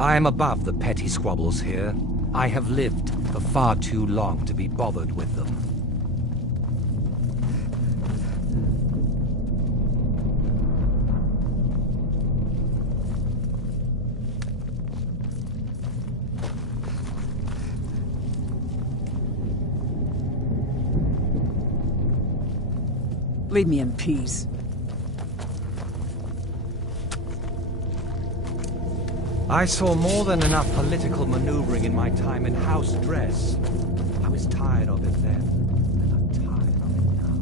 I am above the petty squabbles here. I have lived for far too long to be bothered with them. Leave me in peace. I saw more than enough political maneuvering in my time in House Dress. I was tired of it then, and I'm tired of it now.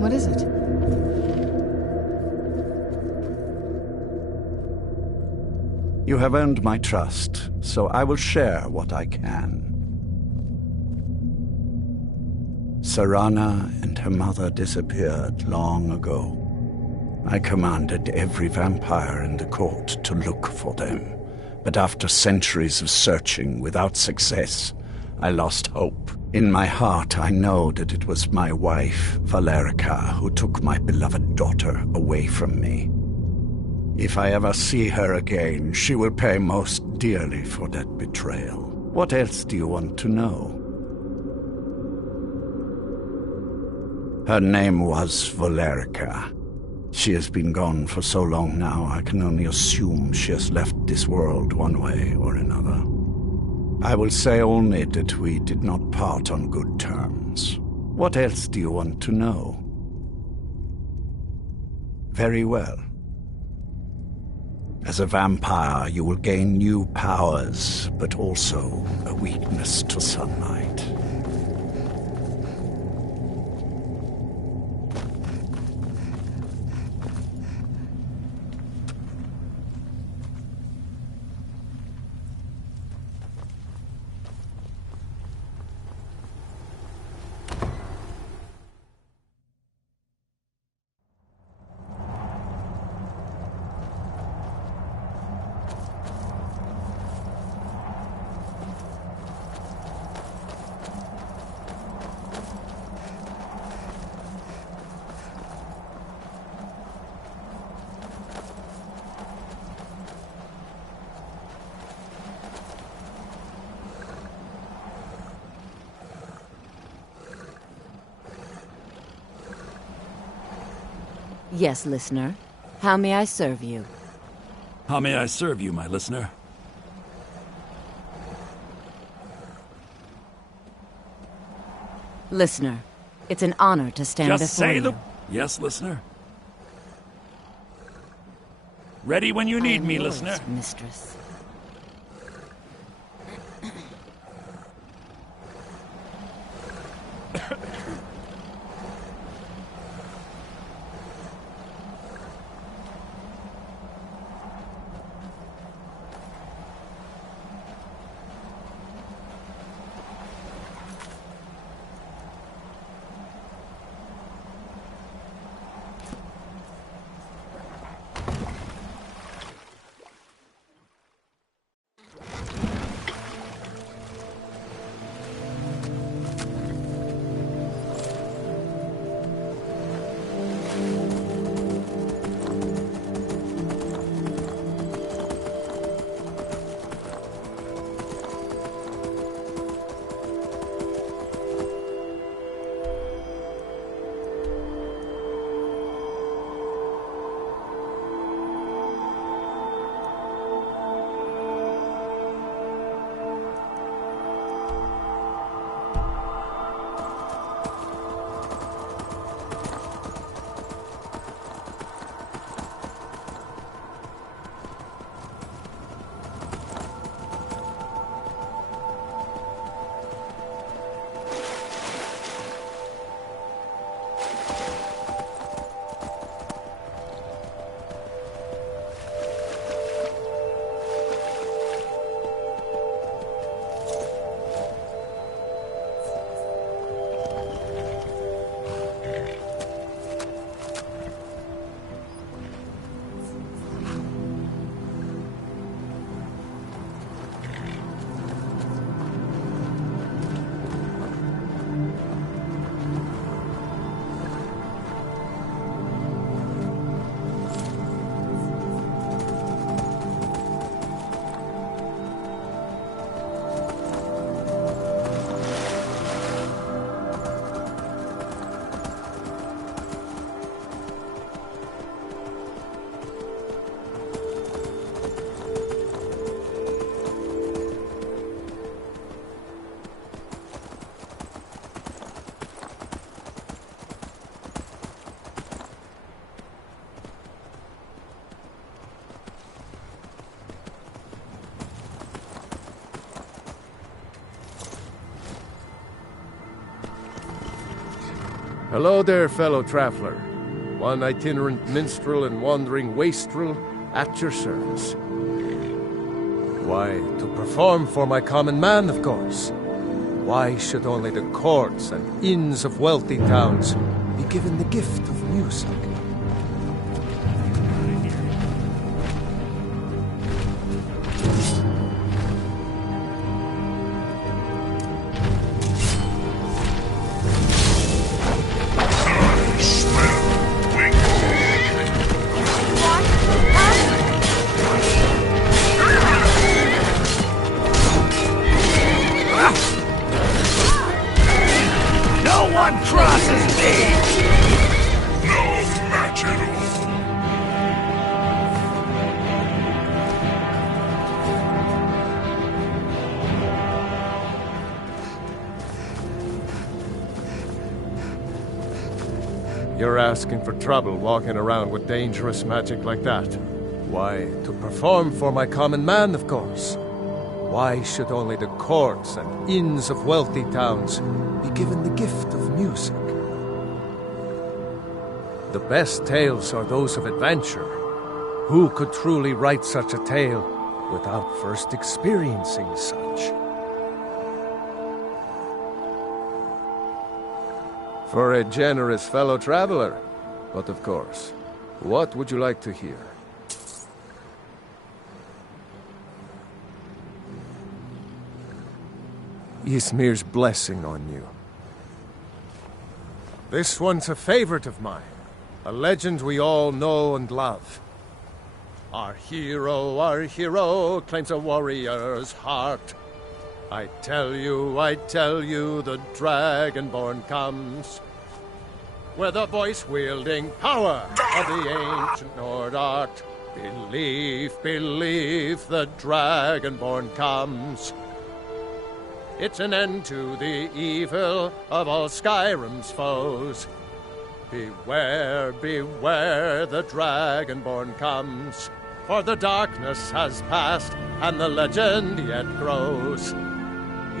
What is it? You have earned my trust, so I will share what I can. Serana and her mother disappeared long ago. I commanded every vampire in the court to look for them, but after centuries of searching without success, I lost hope. In my heart, I know that it was my wife, Valerica, who took my beloved daughter away from me. If I ever see her again, she will pay most dearly for that betrayal. What else do you want to know? Her name was Valerica. She has been gone for so long now, I can only assume she has left this world one way or another. I will say only that we did not part on good terms. What else do you want to know? Very well. As a vampire, you will gain new powers, but also a weakness to sunlight. Yes, listener. How may I serve you? How may I serve you, my listener? Listener, it's an honor to stand Just before say you. the... Yes, listener? Ready when you need me, yours, listener. Mistress. Hello there, fellow traveler. One itinerant minstrel and wandering wastrel at your service. Why, to perform for my common man, of course. Why should only the courts and inns of wealthy towns be given the gift of music? You're asking for trouble walking around with dangerous magic like that. Why, to perform for my common man, of course. Why should only the courts and inns of wealthy towns be given the gift of music? The best tales are those of adventure. Who could truly write such a tale without first experiencing such? For a generous fellow traveler. But of course, what would you like to hear? Ysmir's blessing on you. This one's a favorite of mine. A legend we all know and love. Our hero claims a warrior's heart. I tell you, the Dragonborn comes, with the voice-wielding power of the ancient Nord art. Believe, the Dragonborn comes. It's an end to the evil of all Skyrim's foes. Beware, the Dragonborn comes, for the darkness has passed and the legend yet grows.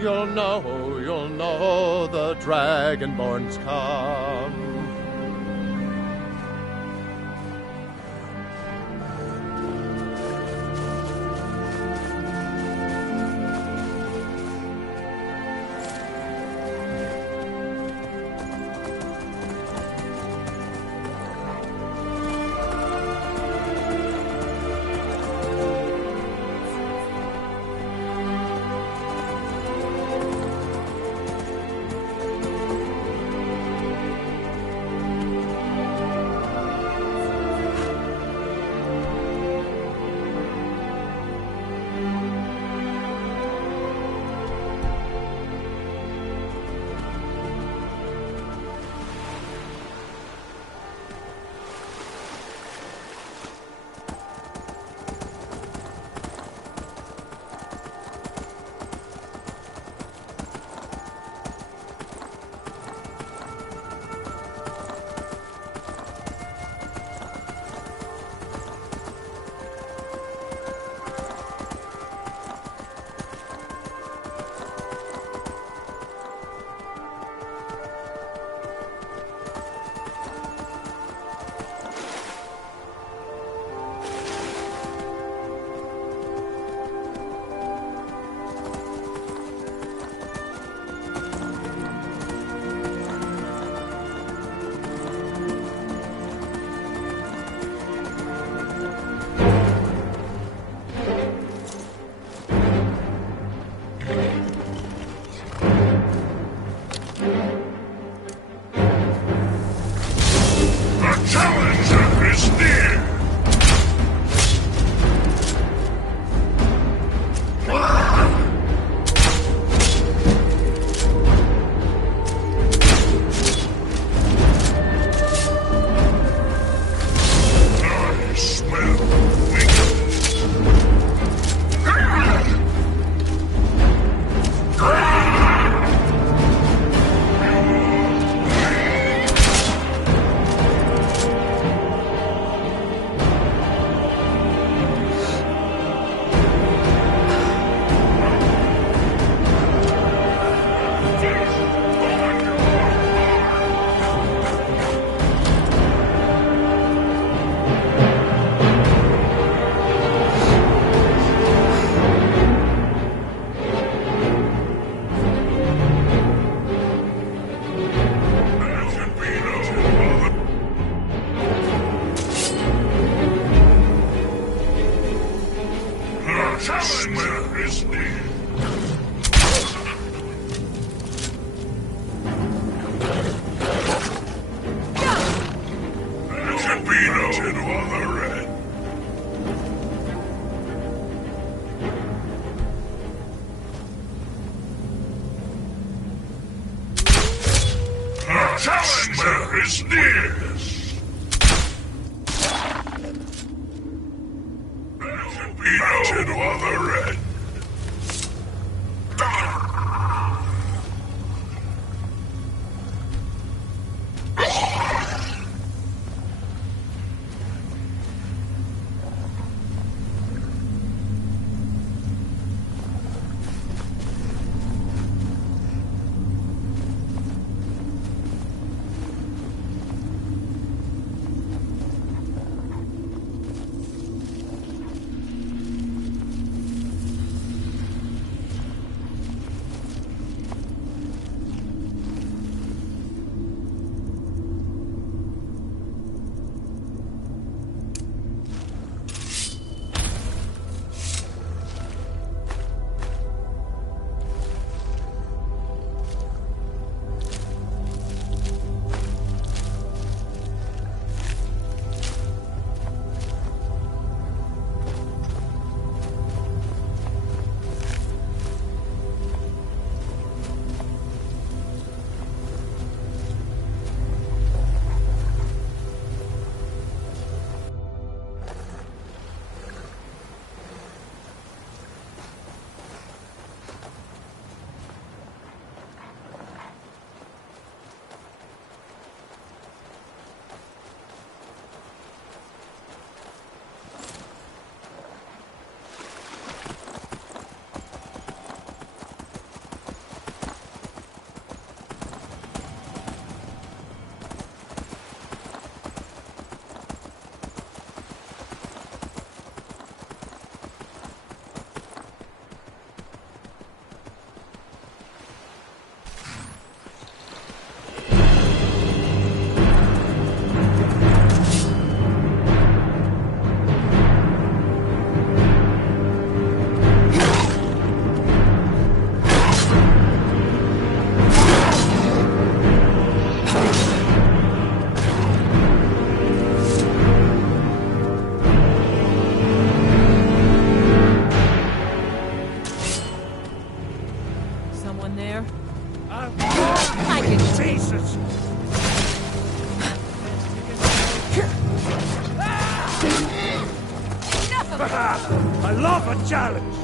You'll know the Dragonborn's come. Challenge is near. There should be no other end. The challenger is near. There should be no other end. I love a challenge!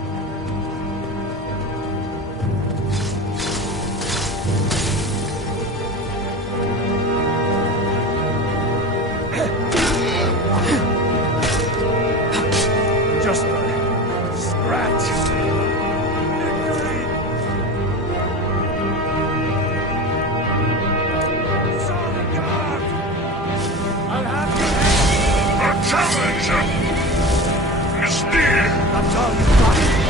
Just a scratch. Victory! Saw the guard! I'll have you. The challenger is near. That's all you got.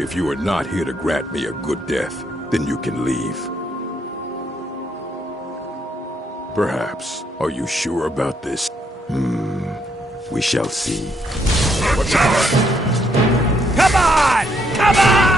If you are not here to grant me a good death, then you can leave. Perhaps. Are you sure about this? We shall see. Come on! Come on!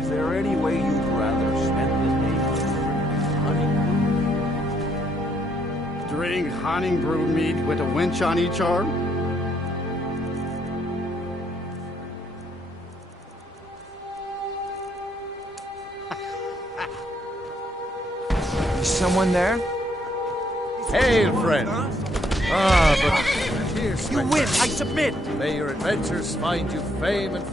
Is there any way you'd rather spend the day hunting? Drink hunting brewed meat with a winch on each arm? Is someone there? Hail, friend! Ah, but here's You my win! friend. I submit! May your adventures find you fame and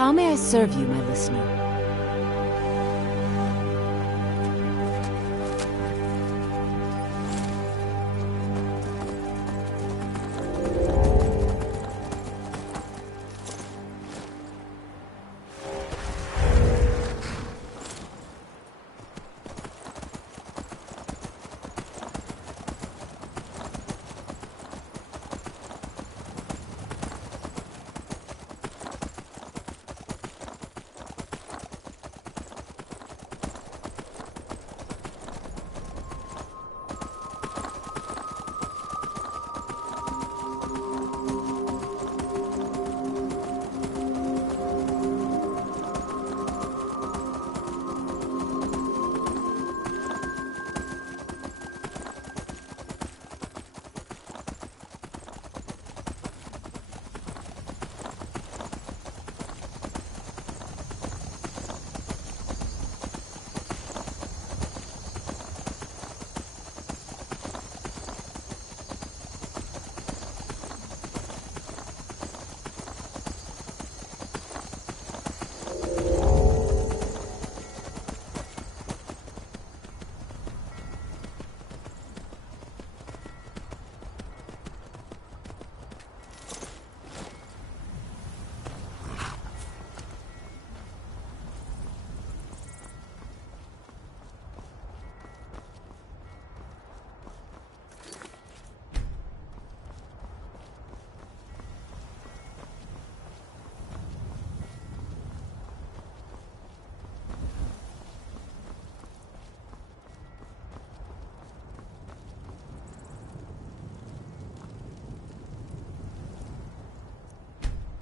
How may I serve you, my listener?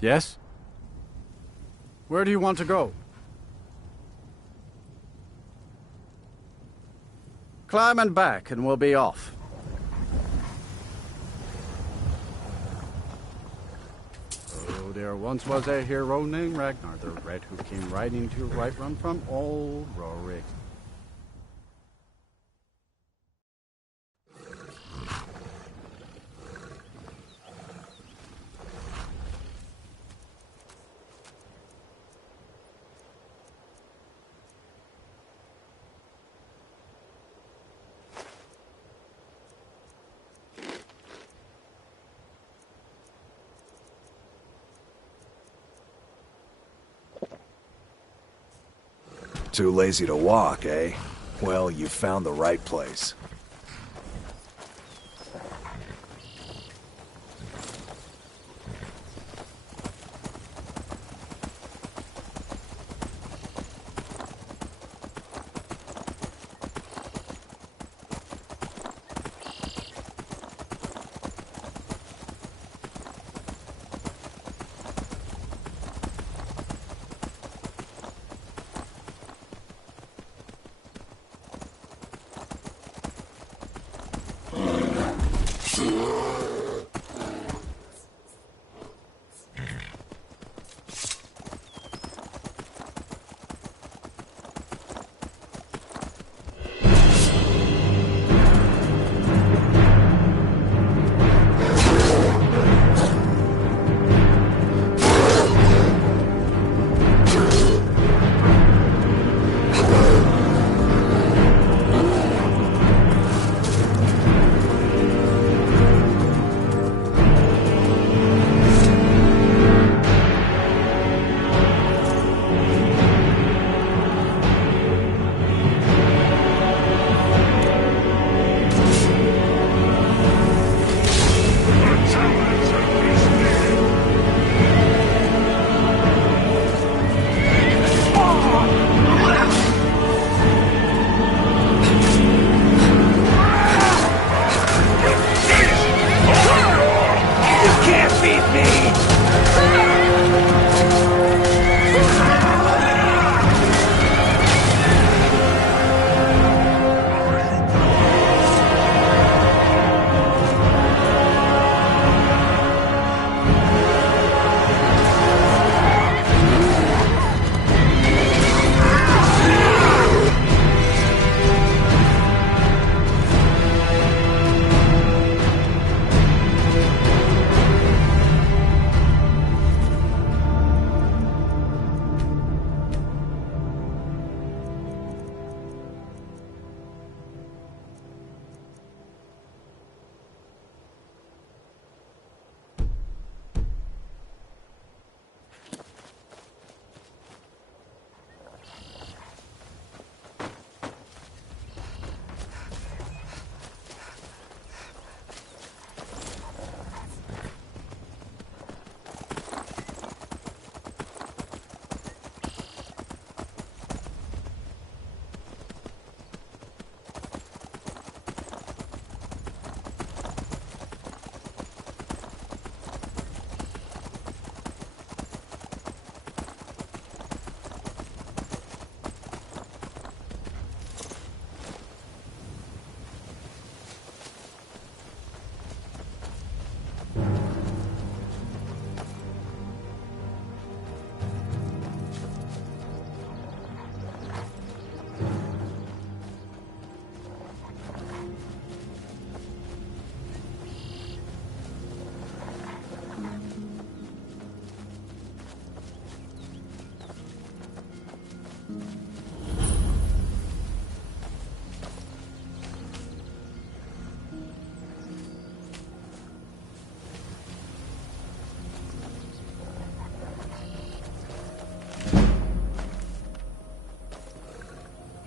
Yes? Where do you want to go? Climb and back, and we'll be off. Oh, there once was a hero named Ragnar the Red who came riding to right run from old Rorik. Too lazy to walk, eh? Well, you found the right place.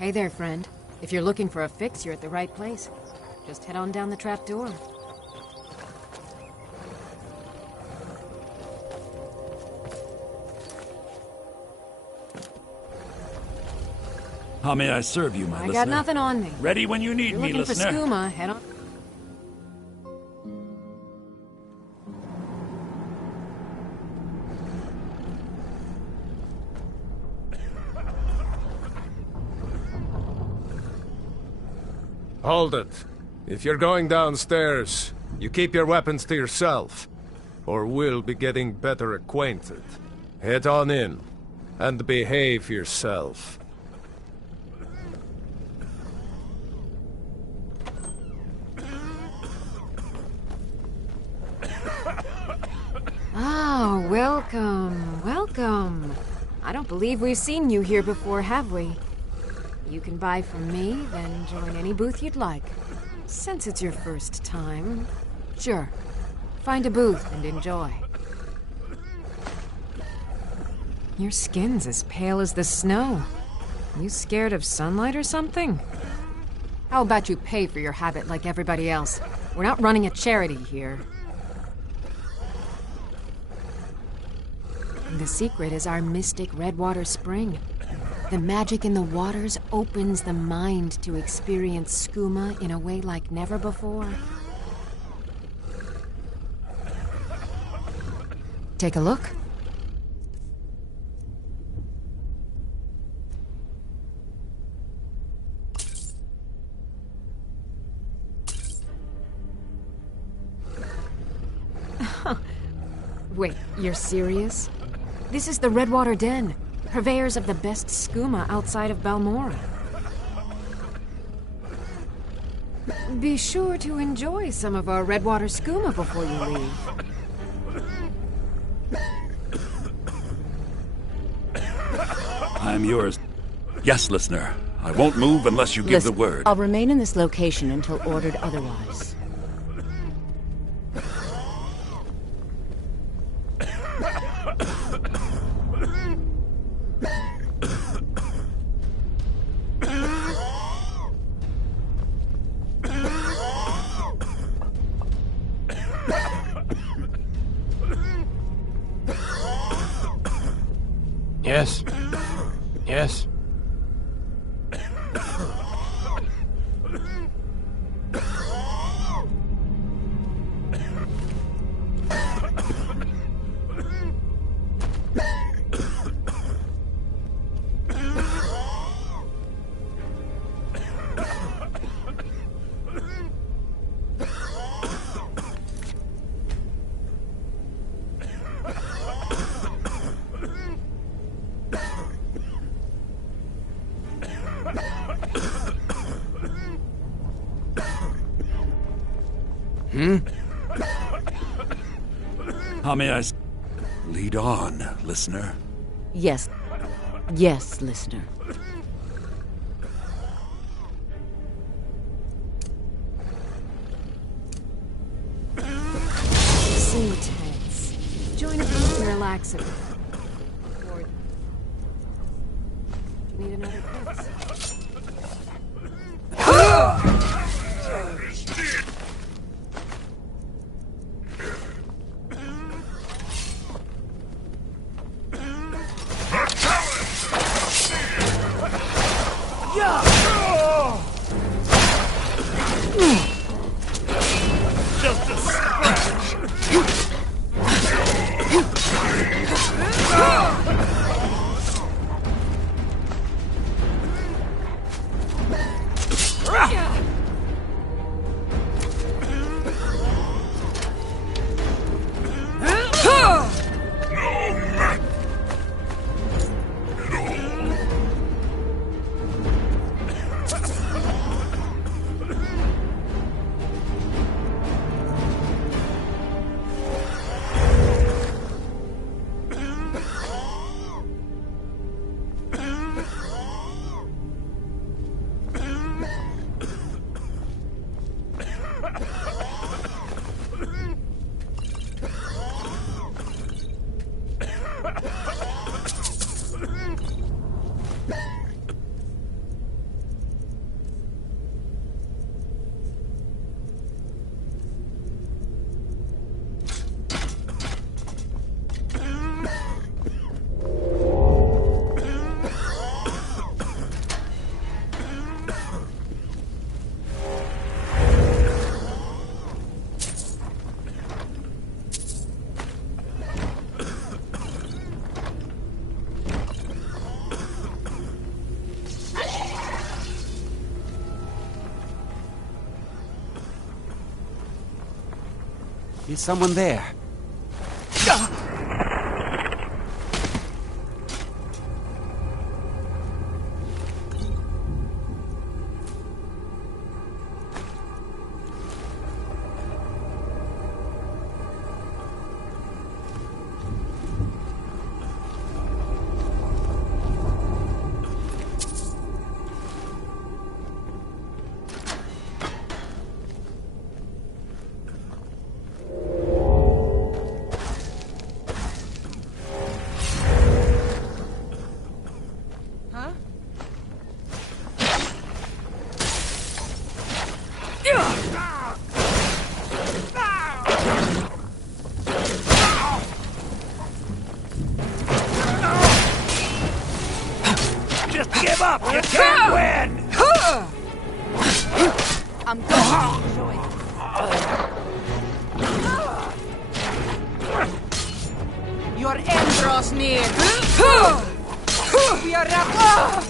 Hey there, friend. If you're looking for a fix, you're at the right place. Just head on down the trap door. How may I serve you, my listener? I got nothing on me. Ready when you need You're me, looking for listener. skooma, head on. Hold it. If you're going downstairs, you keep your weapons to yourself, or we'll be getting better acquainted. Head on in, and behave yourself. Oh, welcome, welcome. I don't believe we've seen you here before, have we? You can buy from me, then join any booth you'd like. Since it's your first time, sure. Find a booth and enjoy. Your skin's as pale as the snow. You scared of sunlight or something? How about you pay for your habit like everybody else? We're not running a charity here. The secret is our mystic Redwater Spring. The magic in the waters opens the mind to experience skooma in a way like never before. Take a look. Wait, you're serious? This is the Redwater Den, purveyors of the best skooma outside of Balmora. Be sure to enjoy some of our Redwater skooma before you leave. I'm yours. Yes, listener. I won't move unless you give the word. I'll remain in this location until ordered otherwise. Yes. Yes. How may I... Lead on, listener. Yes. Yes, listener. So tense. Join a booth and relax a bit. Or... do you need another fix? Is someone there? Give up! You can't win! I'm going to enjoy it. Your end draws near. We are wrapped.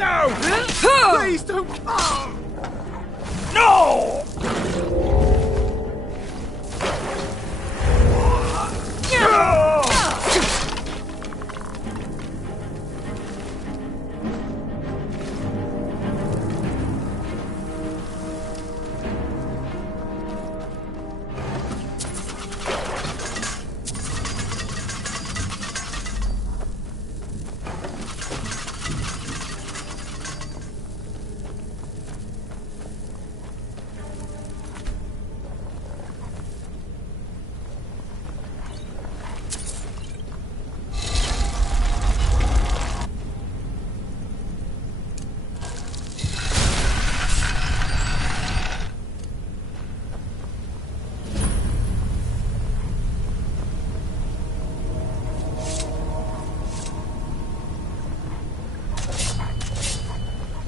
No! Please don't come! No!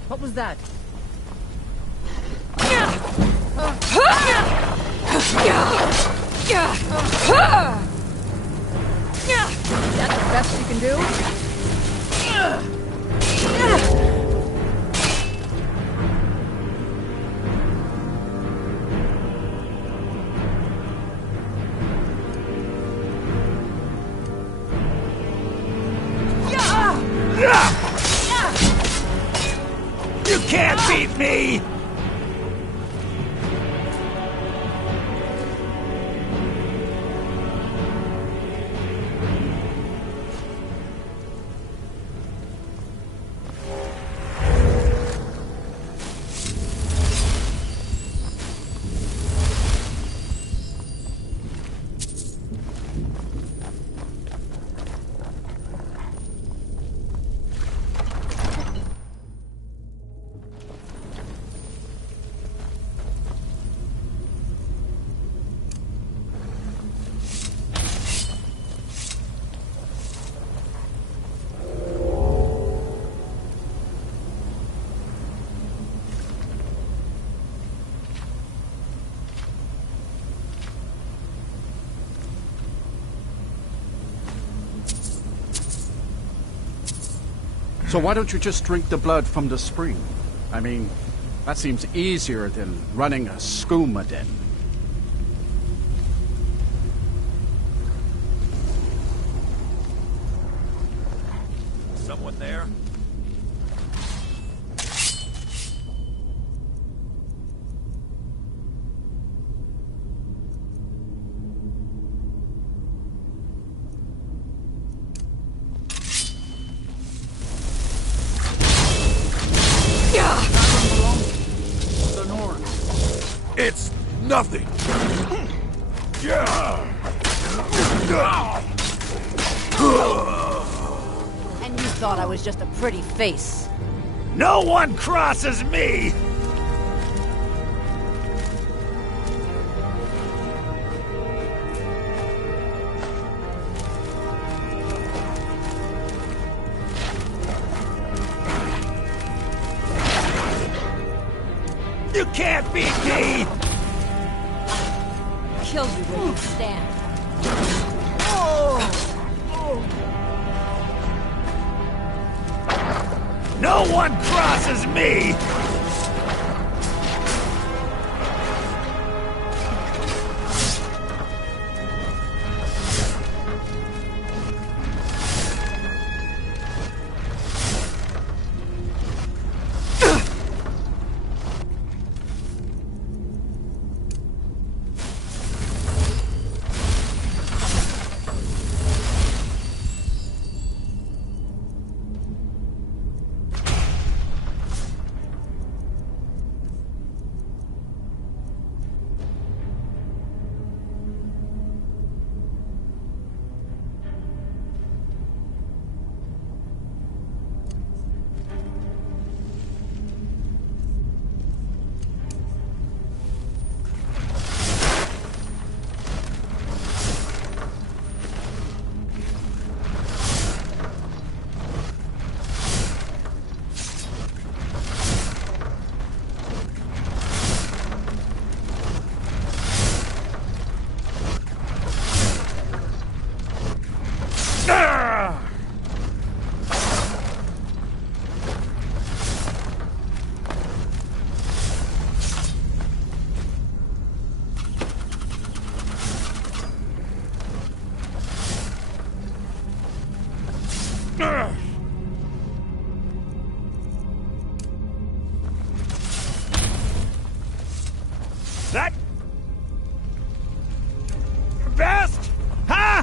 What was that? That's the best you can do? You can't beat me! So why don't you just drink the blood from the spring? I mean, that seems easier than running a skooma den. Someone there? It's nothing. And you thought I was just a pretty face. No one crosses me! You can't beat me! Kill you where you stand. No one crosses me! That best? Huh?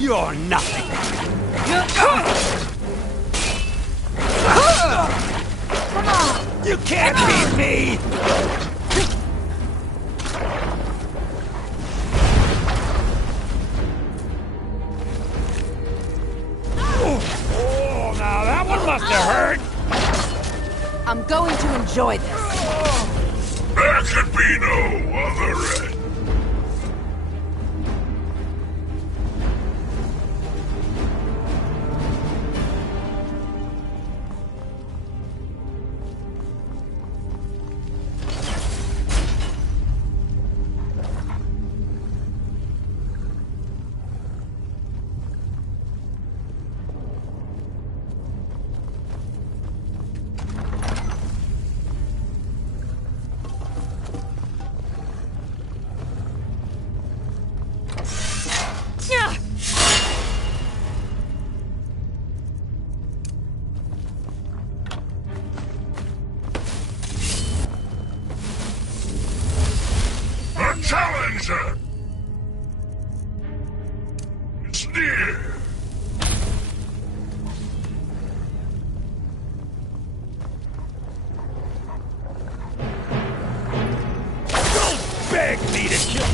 You're nothing. Come on! You can't beat me! Oh, now that one must have hurt! I'm going to enjoy this. There can be no other end. The challenger is near. Don't beg me to kill.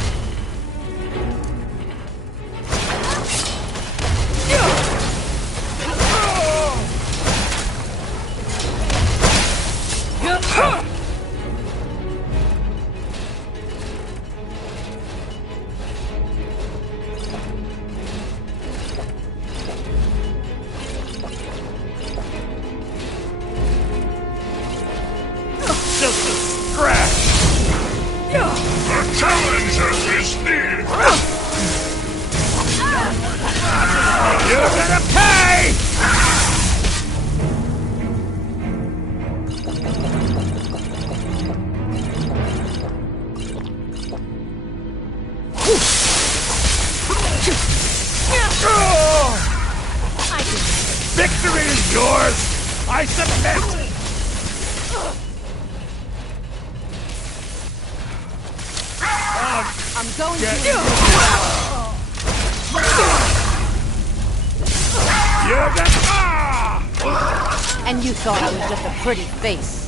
Just a scratch. The challenger is near. You're gonna pay! Victory is yours! I submit! I'm going to. You're gonna. And you thought I was just a pretty face.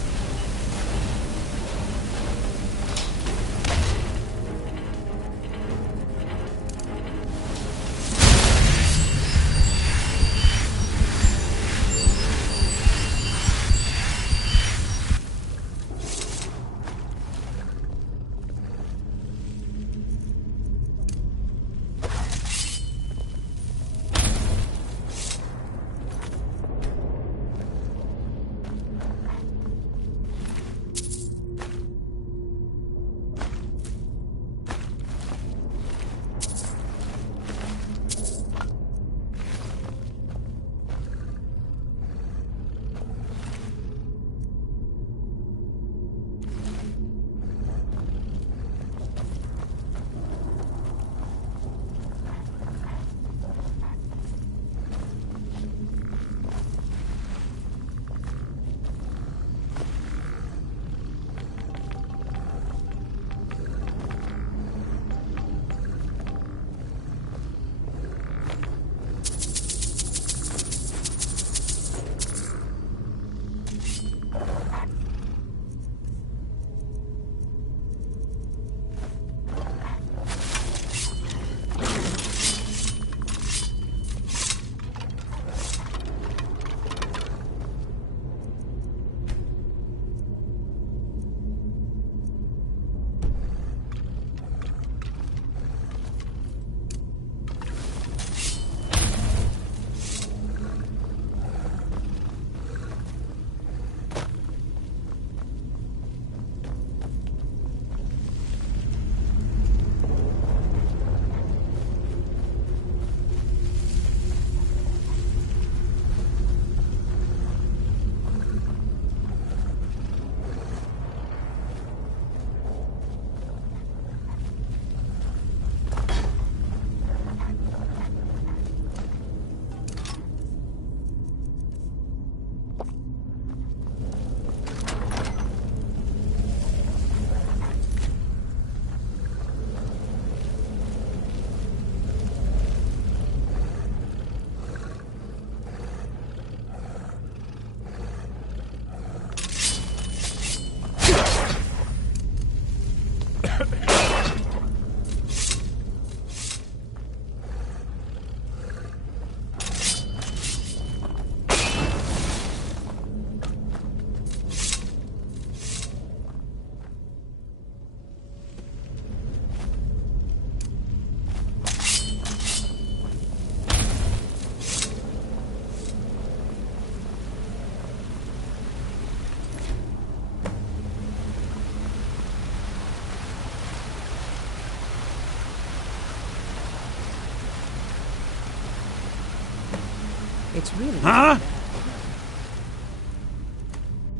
It's really Huh?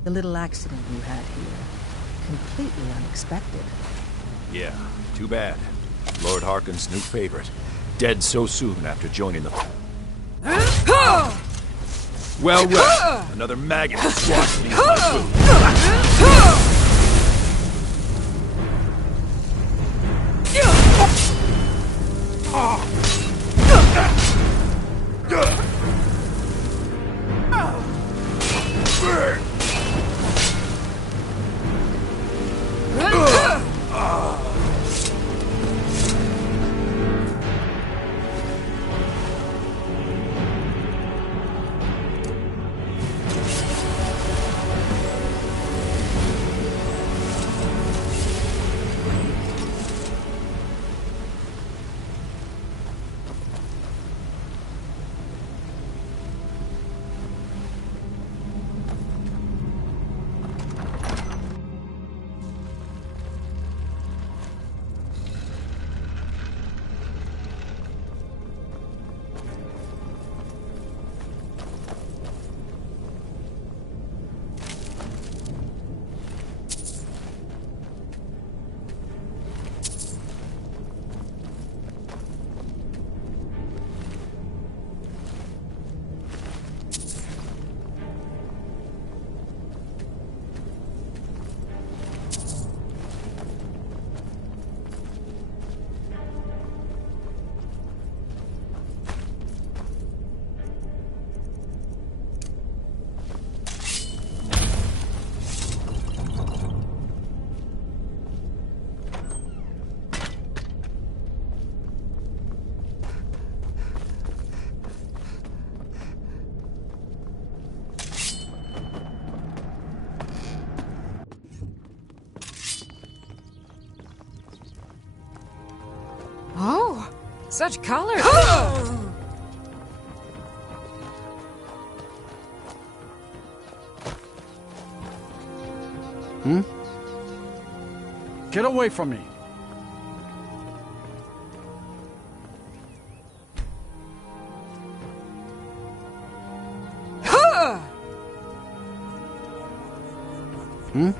the little accident you had here. Completely unexpected. Yeah, too bad. Lord Harkon's new favorite. Dead so soon after joining the... Well, well. Another maggot squashed me in my food. Oh, such color. Hmm? Get away from me. Hmm?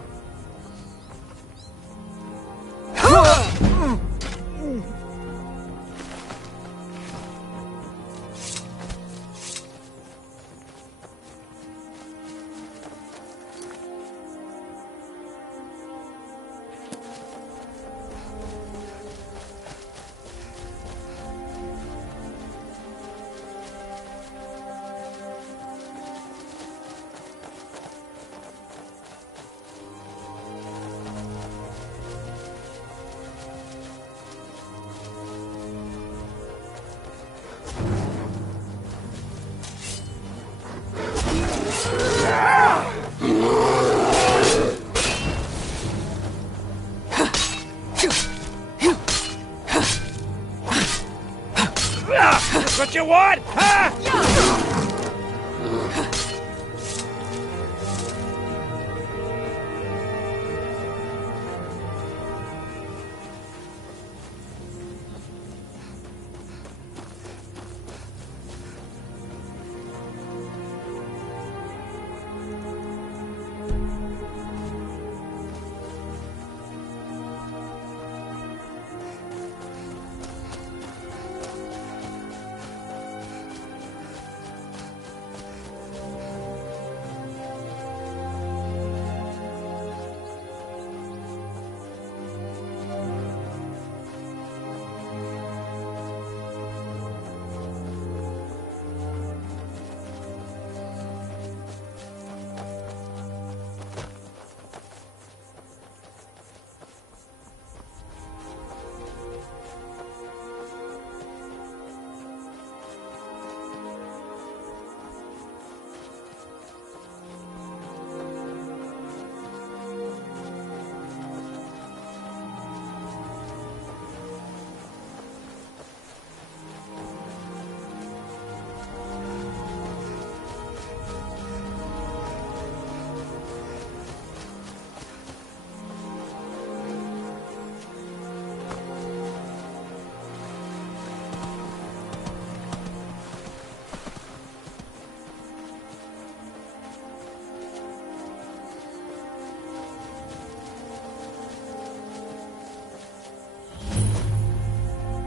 That's what you want, huh?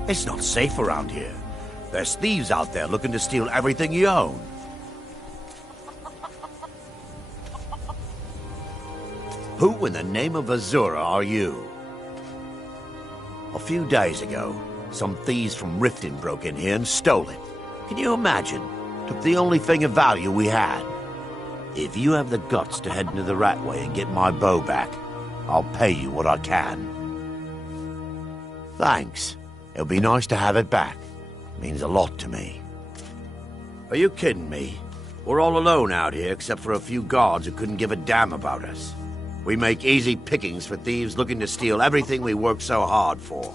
It's not safe around here. There's thieves out there looking to steal everything you own. Who in the name of Azura are you? A few days ago, some thieves from Riften broke in here and stole it. Can you imagine? Took the only thing of value we had. If you have the guts to head into the Ratway and get my bow back, I'll pay you what I can. Thanks. It'll be nice to have it back. Means a lot to me. Are you kidding me? We're all alone out here except for a few guards who couldn't give a damn about us. We make easy pickings for thieves looking to steal everything we worked so hard for.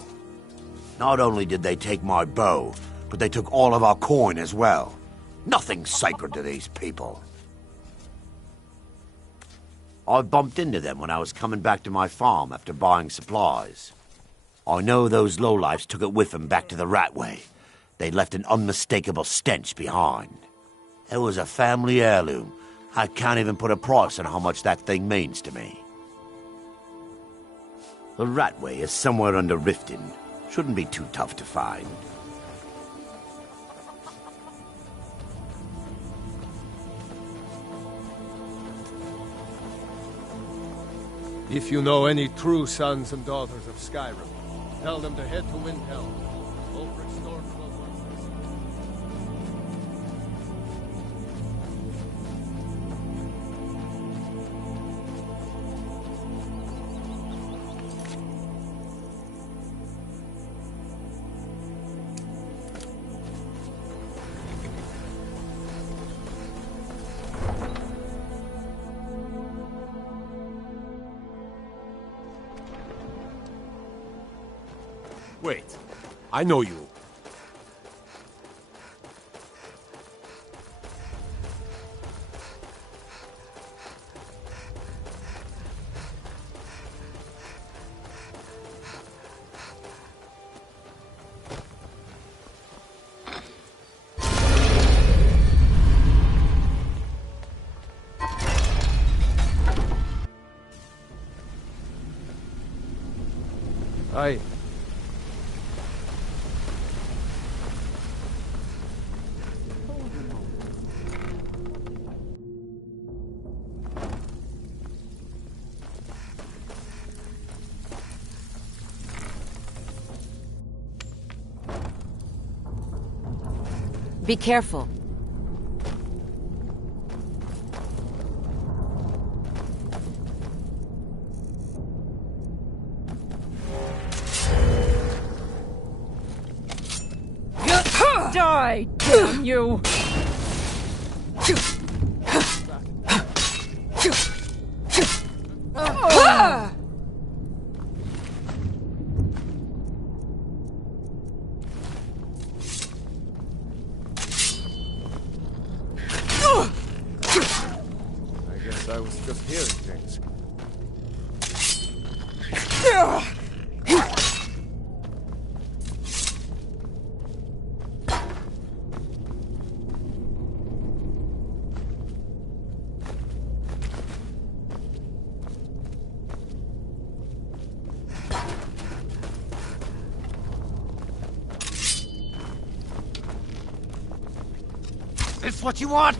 Not only did they take my bow, but they took all of our coin as well. Nothing's sacred to these people. I bumped into them when I was coming back to my farm after buying supplies. I know those lowlifes took it with them back to the Ratway. They left an unmistakable stench behind. It was a family heirloom. I can't even put a price on how much that thing means to me. The Ratway is somewhere under Riften. Shouldn't be too tough to find. If you know any true sons and daughters of Skyrim, tell them to head to Windhelm. Ulfric Stormcloak. Wait, I know you. Aye. Be careful. Die, damn you! I was just hearing things. This what you want?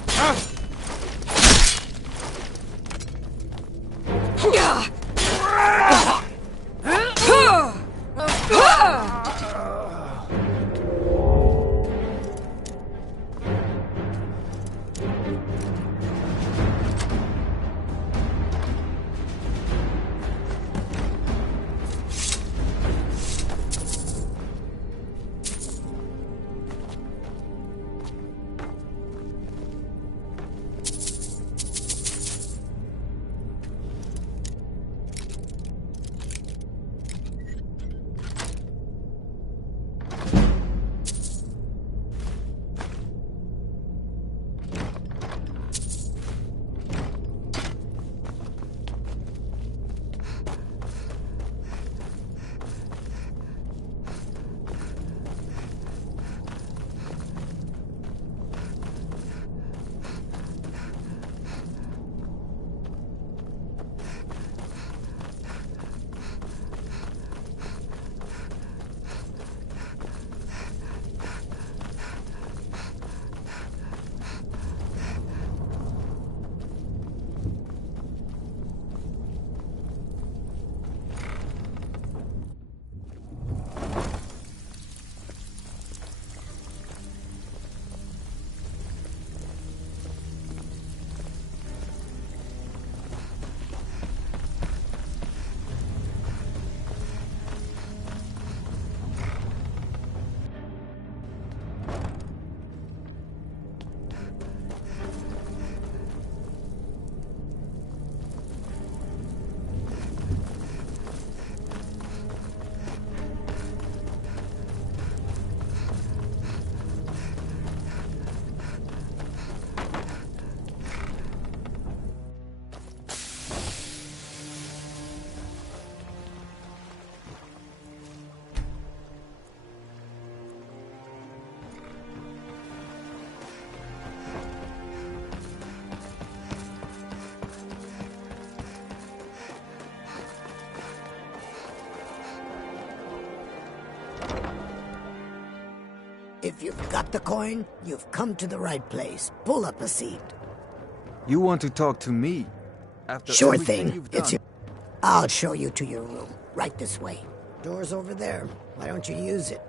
If you've got the coin, you've come to the right place. Pull up a seat. You want to talk to me? After Sure everything thing. you've done? I'll show you to your room. Right this way. Door's over there. Why don't you use it?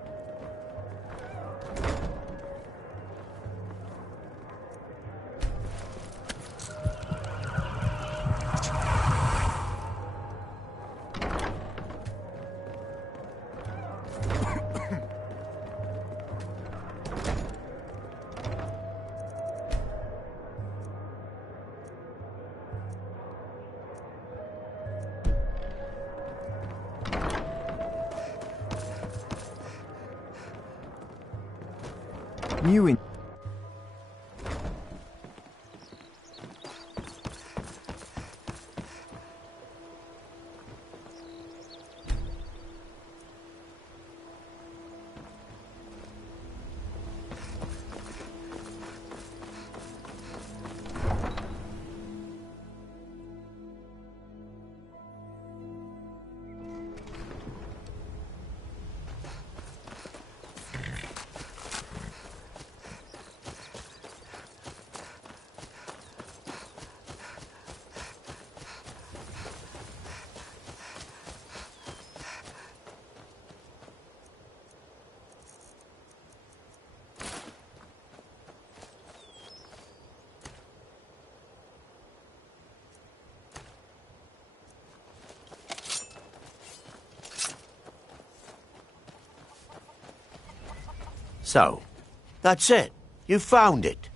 New in So, that's it. You found it.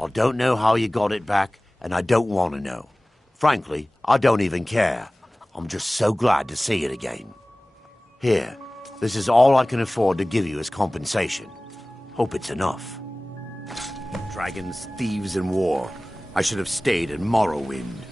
I don't know how you got it back, and I don't want to know. Frankly, I don't even care. I'm just so glad to see it again. Here, this is all I can afford to give you as compensation. Hope it's enough. Dragons, thieves, and war. I should have stayed in Morrowind.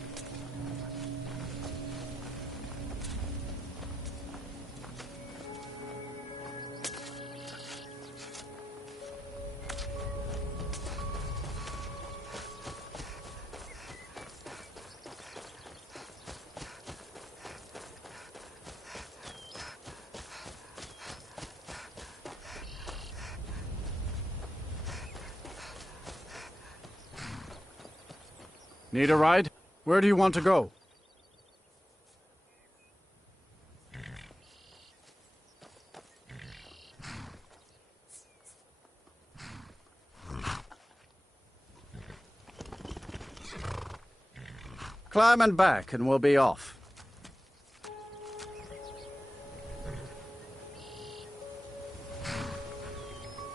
Need a ride? Where do you want to go? Climb and back, and we'll be off.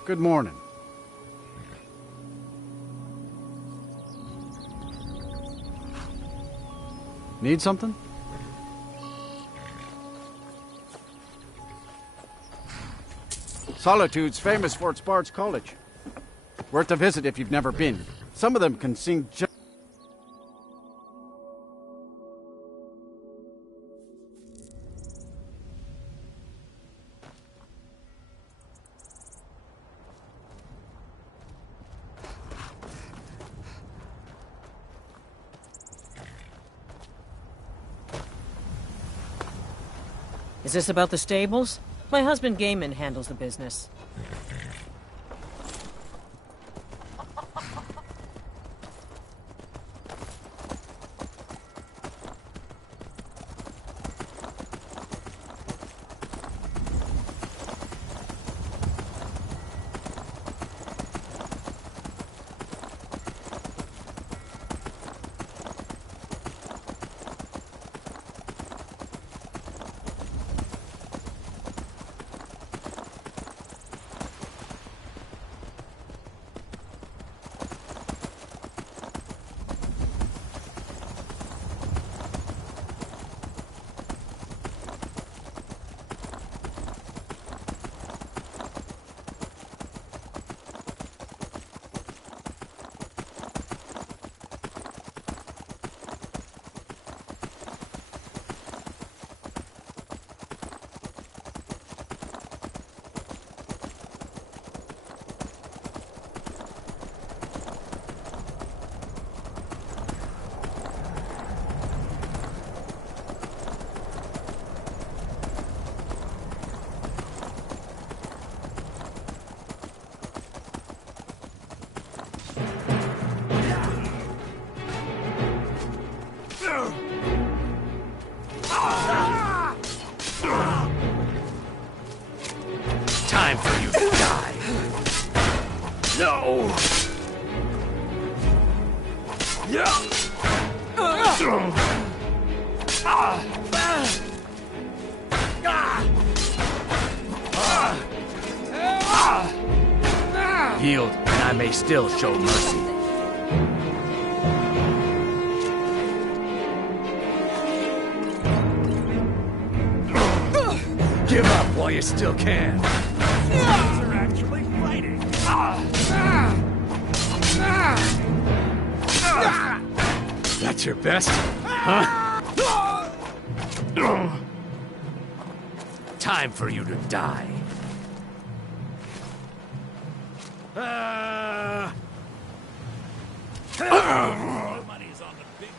Good morning. Need something? Solitude's famous for its Bard's College. Worth a visit if you've never been. Some of them can sing just... Is this about the stables? My husband Gaiman handles the business. No! Yield, and I may still show mercy. Give up while you still can. They're actually fighting. That's your best? Huh? Time for you to die. Money's on the big...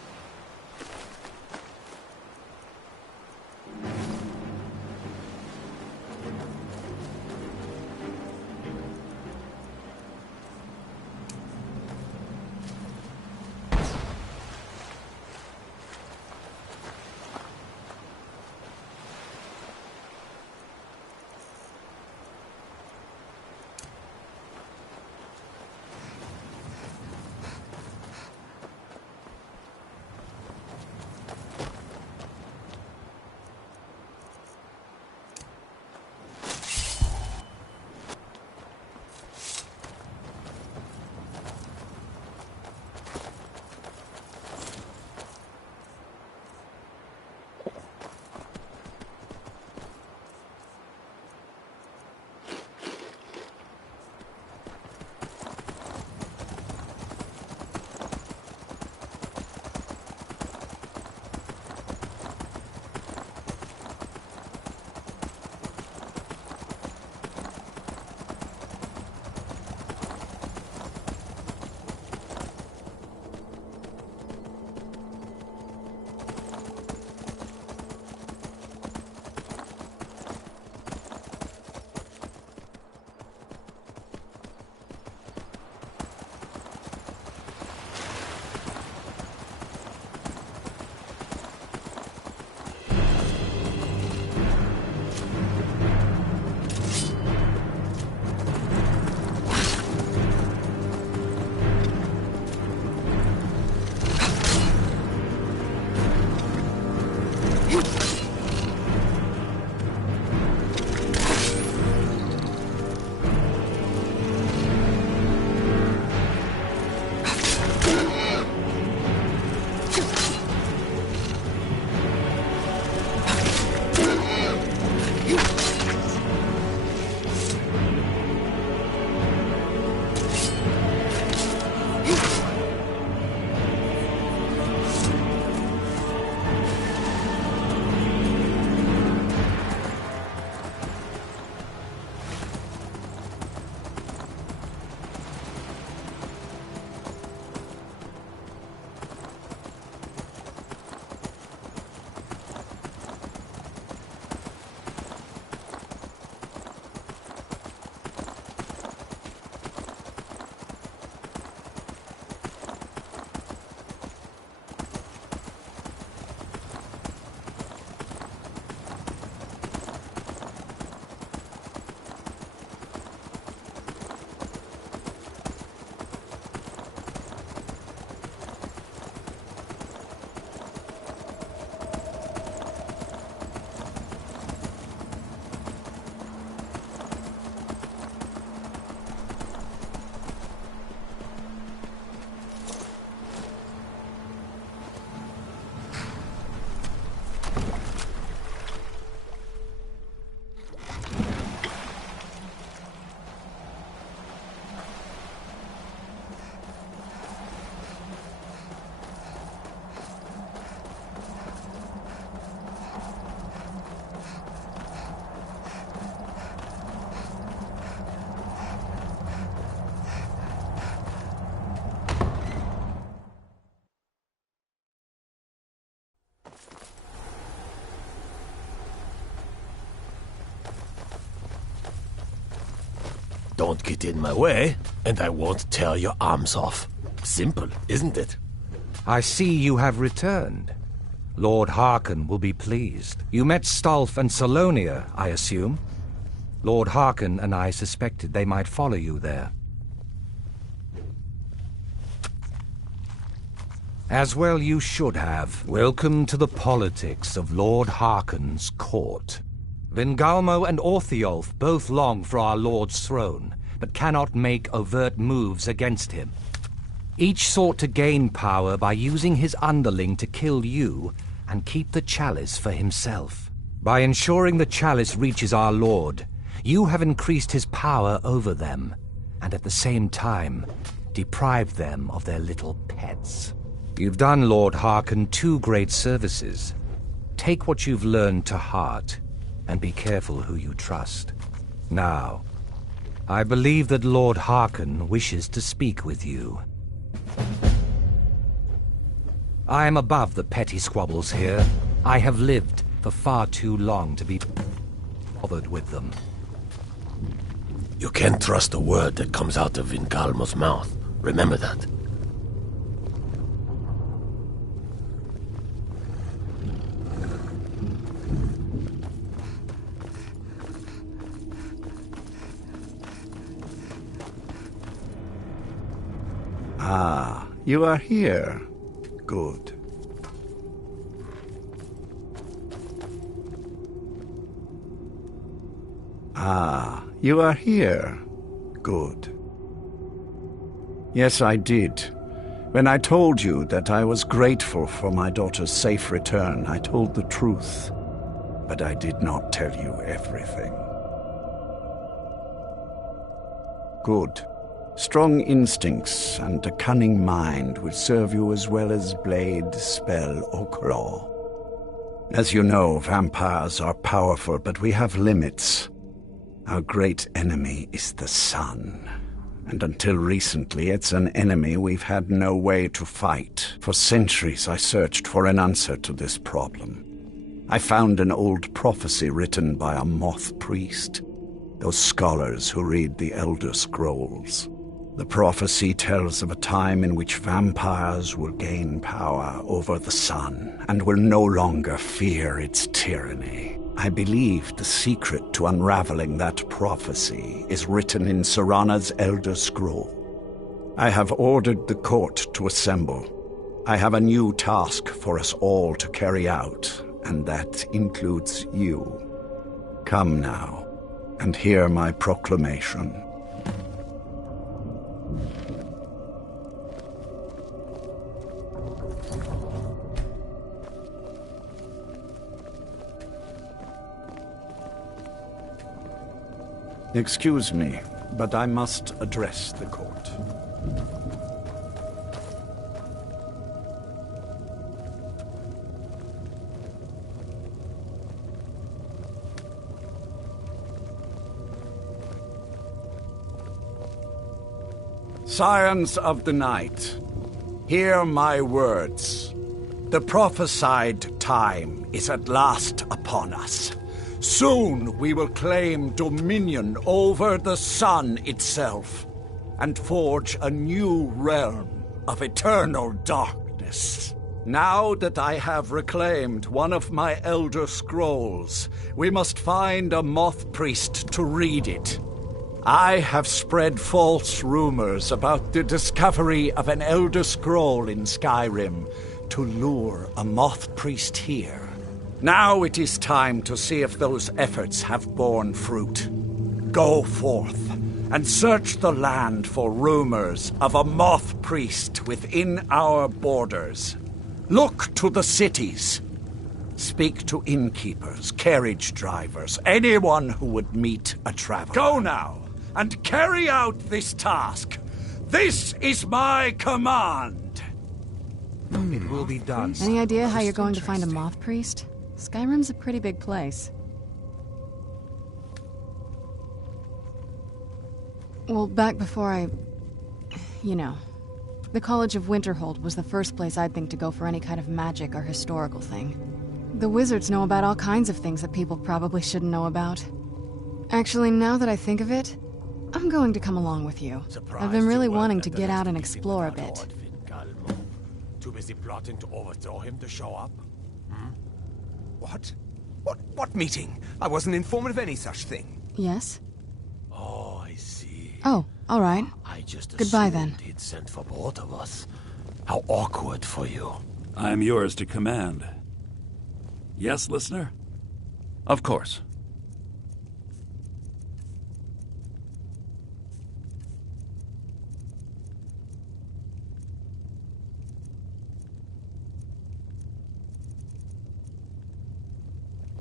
Don't get in my way, and I won't tear your arms off. Simple, isn't it? I see you have returned. Lord Harkon will be pleased. You met Stolf and Salonia, I assume? Lord Harkon and I suspected they might follow you there. As well you should have. Welcome to the politics of Lord Harkon's court. Vingalmo and Orthiolf both long for our Lord's throne, but cannot make overt moves against him. Each sought to gain power by using his underling to kill you and keep the chalice for himself. By ensuring the chalice reaches our Lord, you have increased his power over them, and at the same time, deprived them of their little pets. You've done Lord Harkon 2 great services. Take what you've learned to heart, and be careful who you trust. Now, I believe that Lord Harkon wishes to speak with you. I am above the petty squabbles here. I have lived for far too long to be bothered with them. You can't trust a word that comes out of Vingalmo's mouth. Remember that. Ah, you are here. Good. Ah, you are here. Good. Yes, I did. When I told you that I was grateful for my daughter's safe return, I told the truth. But I did not tell you everything. Good. Strong instincts and a cunning mind will serve you as well as blade, spell, or claw. As you know, vampires are powerful, but we have limits. Our great enemy is the sun. And until recently, it's an enemy we've had no way to fight. For centuries, I searched for an answer to this problem. I found an old prophecy written by a moth priest, those scholars who read the Elder Scrolls. The prophecy tells of a time in which vampires will gain power over the sun and will no longer fear its tyranny. I believe the secret to unraveling that prophecy is written in Serana's Elder Scroll. I have ordered the court to assemble. I have a new task for us all to carry out, and that includes you. Come now, and hear my proclamation. Excuse me, but I must address the court. Scions of the night, hear my words. The prophesied time is at last upon us. Soon we will claim dominion over the sun itself and forge a new realm of eternal darkness. Now that I have reclaimed one of my Elder Scrolls, we must find a moth priest to read it. I have spread false rumors about the discovery of an Elder Scroll in Skyrim to lure a moth priest here. Now it is time to see if those efforts have borne fruit. Go forth and search the land for rumors of a moth priest within our borders. Look to the cities. Speak to innkeepers, carriage drivers, anyone who would meet a traveler. Go now and carry out this task. This is my command. It will be done. Any idea how you're going to find a moth priest? Skyrim's a pretty big place. Well, back before you know. The College of Winterhold was the first place I'd think to go for any kind of magic or historical thing. The wizards know about all kinds of things that people probably shouldn't know about. Actually, now that I think of it, I'm going to come along with you. I've been really wanting to get out and explore a bit. Too busy plotting to overthrow him to show up? What? What meeting? I wasn't informed of any such thing. Yes? Oh, I see. Oh, all right. I just Goodbye then. He'd sent for both of us. How awkward for you. I am yours to command. Yes, listener? Of course.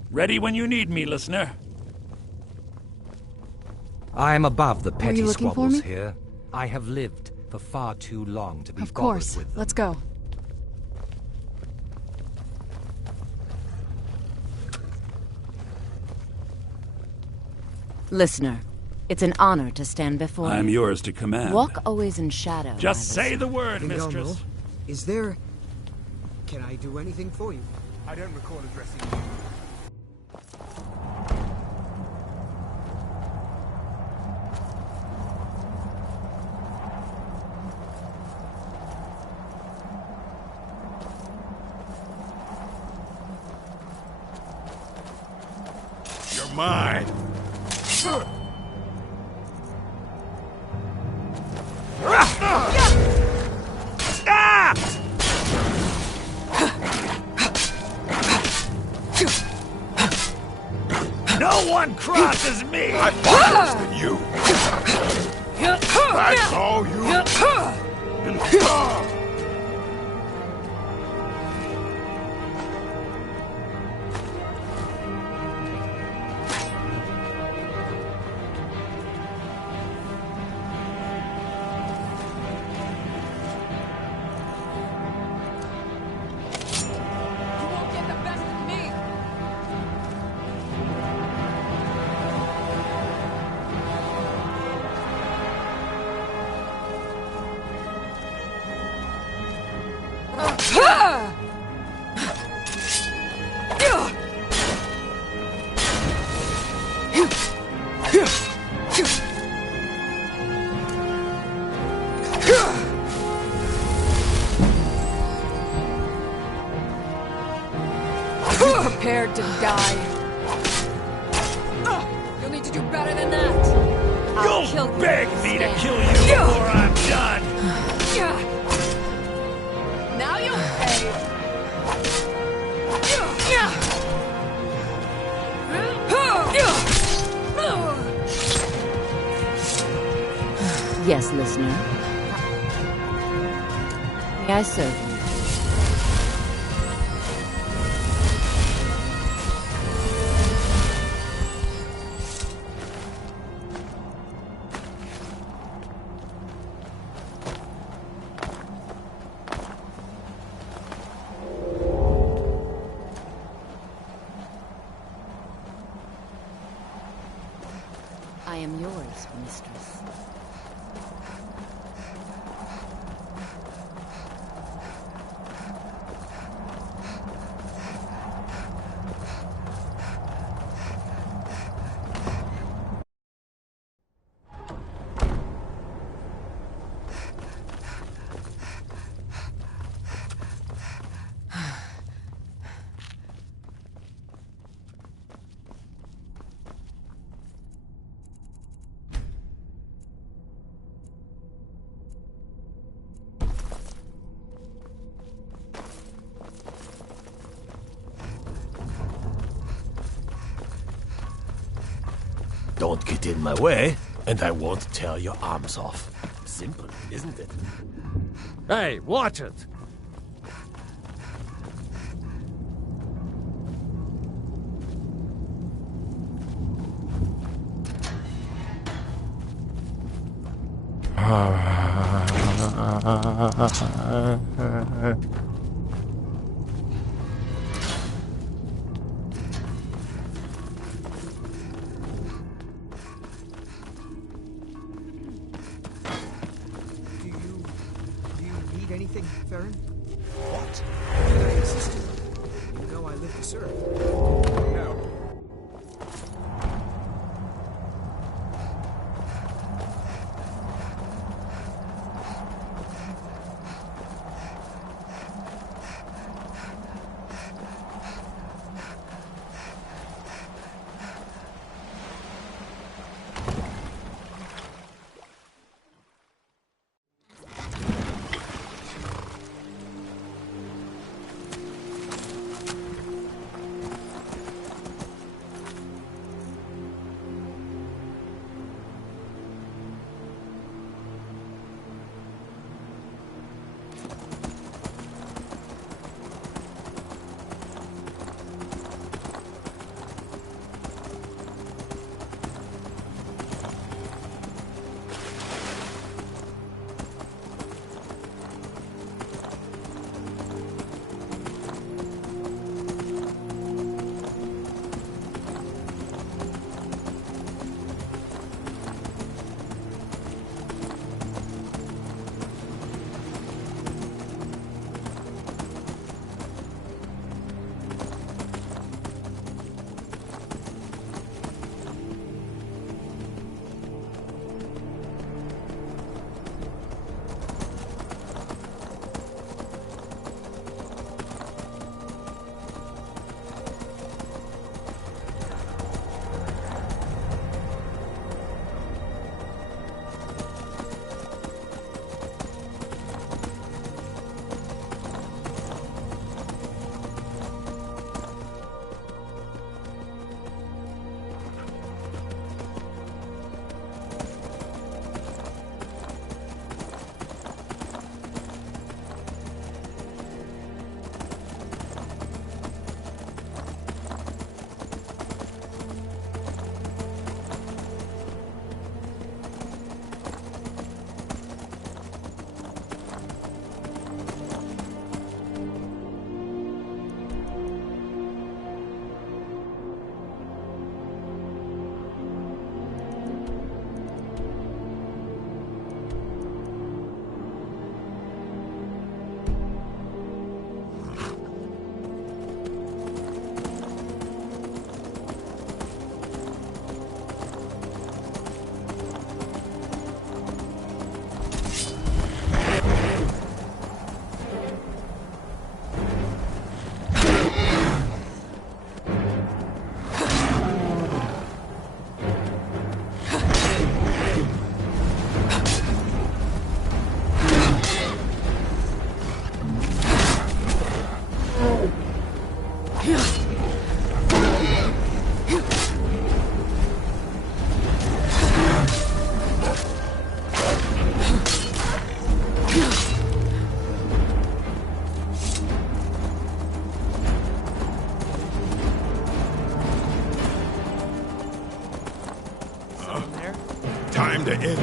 Ready when you need me, listener. I am above the petty you looking for squabbles me? here. I have lived for far too long to be Of bothered course. with them. Let's go. Listener, it's an honor to stand before I am you. yours to command. Walk always in shadow. Just my say listener. the word, Vingalmo, mistress. is there... Can I do anything for you? I don't recall addressing you. You're mine. No one crosses me! I fought worse than you. That's all you. You won't get the best of me! Be prepared to die. You'll need to do better than that. I'll kill You'll you. beg me to kill you before I'm done! Now you'll pay. Yes, listener. May I serve you? I am yours, mistress. Don't get in my way, and I won't tear your arms off. Simple, isn't it? Hey, watch it! Do you need anything, Farron? What? Did I assist you? You know I live to serve. No.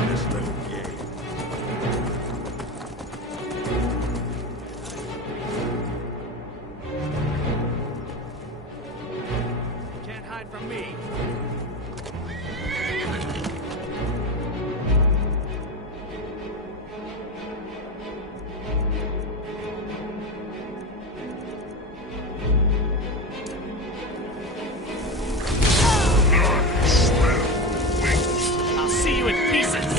this little game. Can't hide from me. I'll see you in pieces!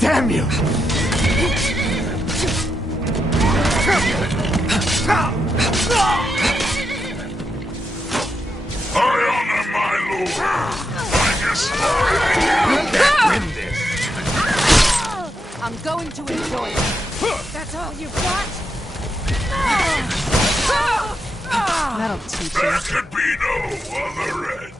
Damn you! I honor my lord. I Win this. I'm going to enjoy it. That's all you've got? That'll teach you. There could be no other end.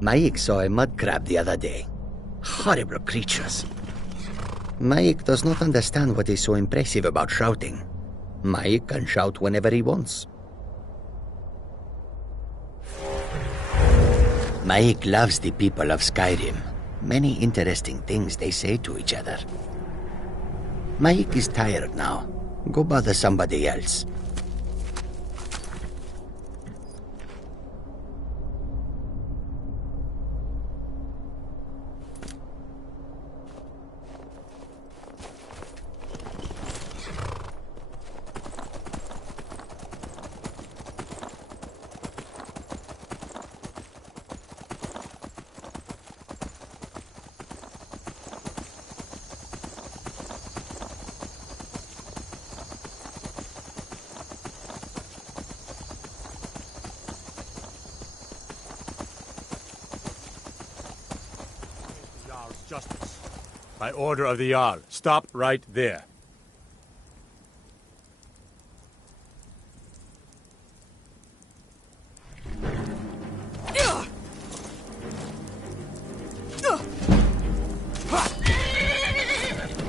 Maik saw a mud crab the other day. Horrible creatures. Maik does not understand what is so impressive about shouting. Maik can shout whenever he wants. Maik loves the people of Skyrim. Many interesting things they say to each other. Maik is tired now. Go bother somebody else. Justice. By order of the Jarl. Stop right there.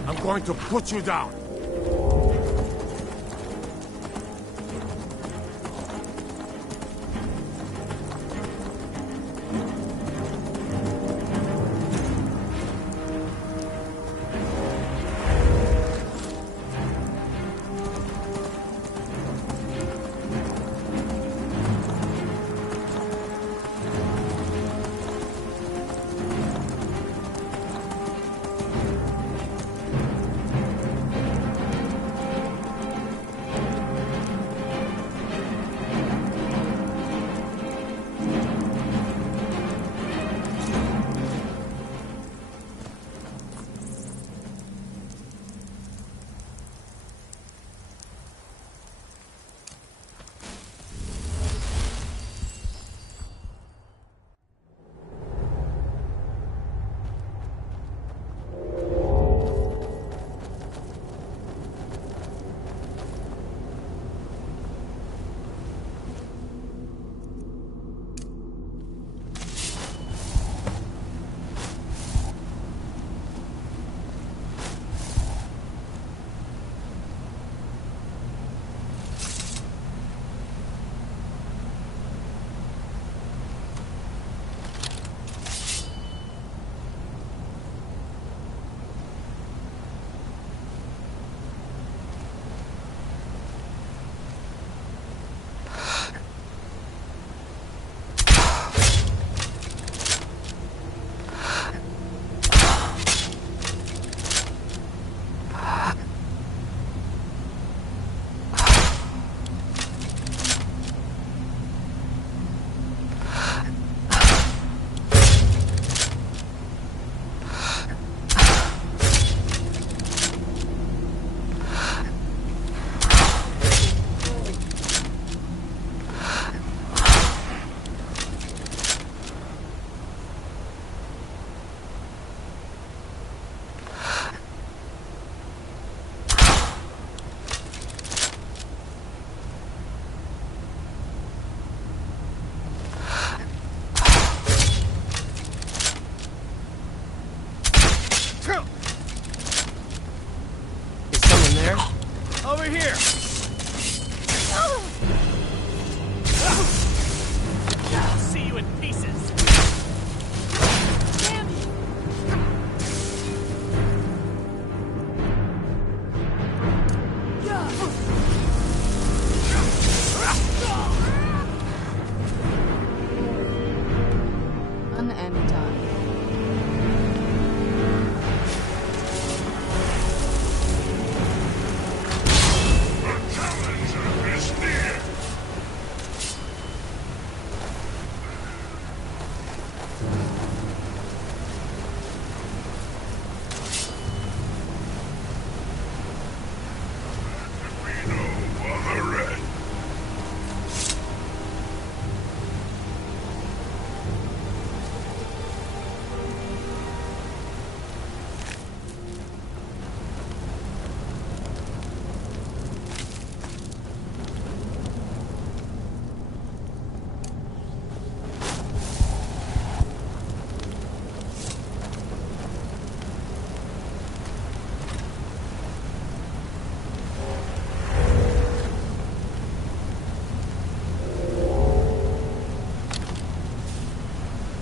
I'm going to put you down.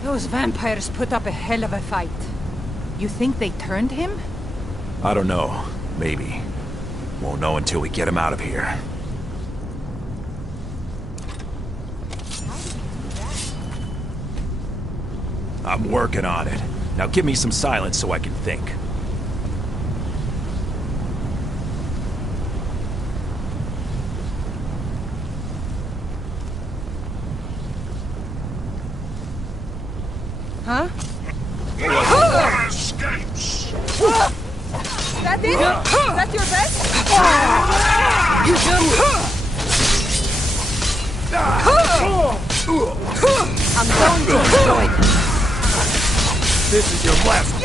Those vampires put up a hell of a fight. You think they turned him? I don't know. Maybe. Won't know until we get him out of here. I'm working on it. Now give me some silence so I can think. Huh? Escapes! That it? That your best? I'm going to destroy them. This is your left.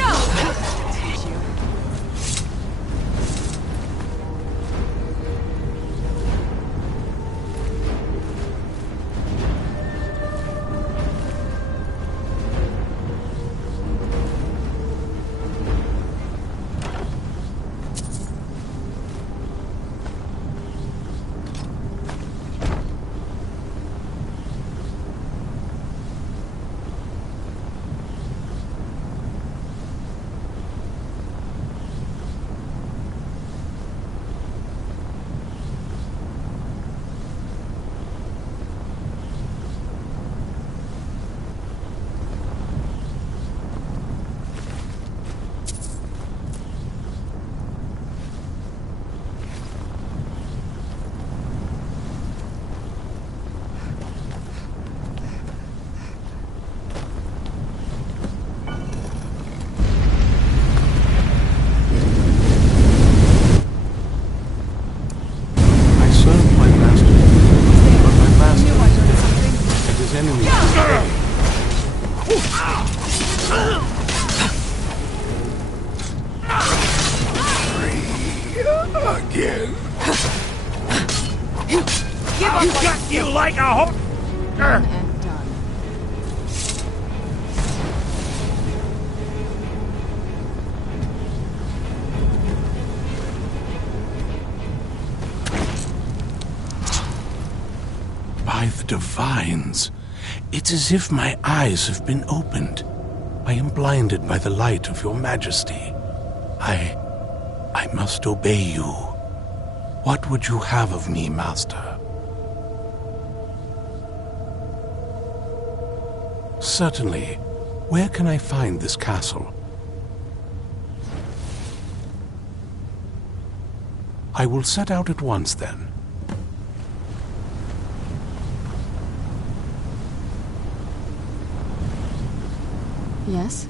Again. You like a hook? Done and done. By the divines, it's as if my eyes have been opened. I am blinded by the light of your majesty. I must obey you. What would you have of me, master? Certainly. Where can I find this castle? I will set out at once, then. Yes?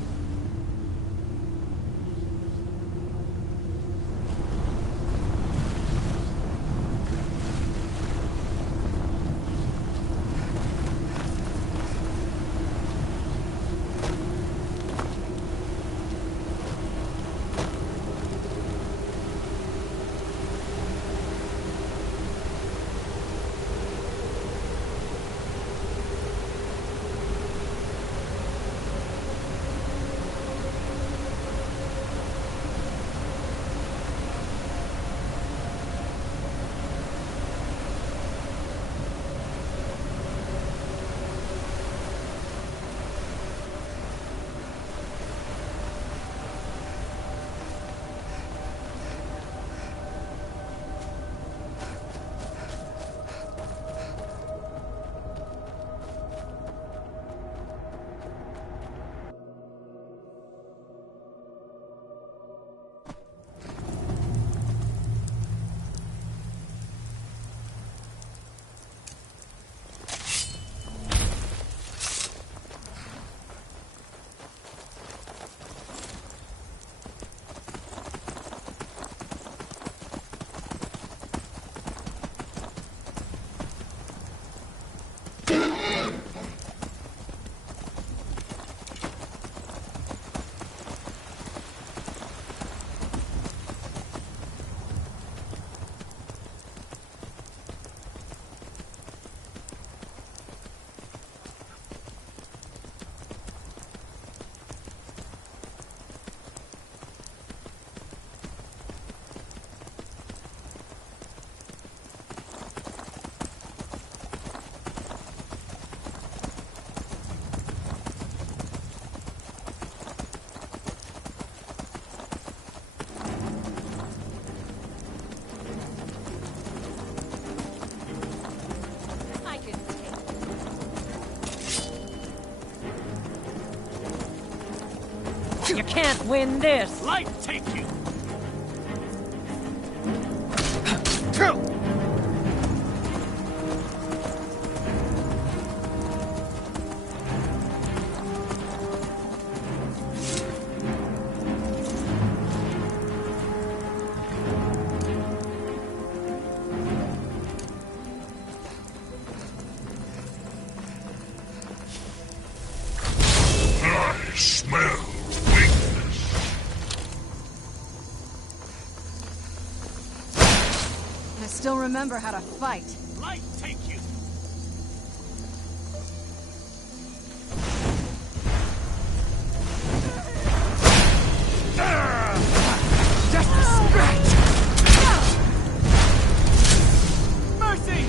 You can't win this! Light take you! I still remember how to fight. Light take you! Just a scratch! Mercy!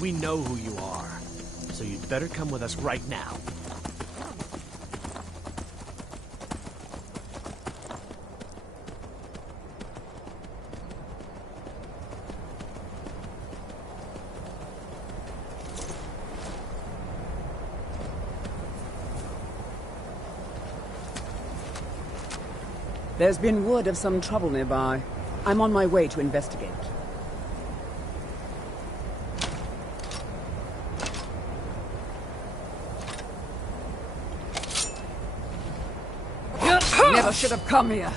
We know who you are, so you'd better come with us right now. There's been word of some trouble nearby. I'm on my way to investigate. Never should have come here.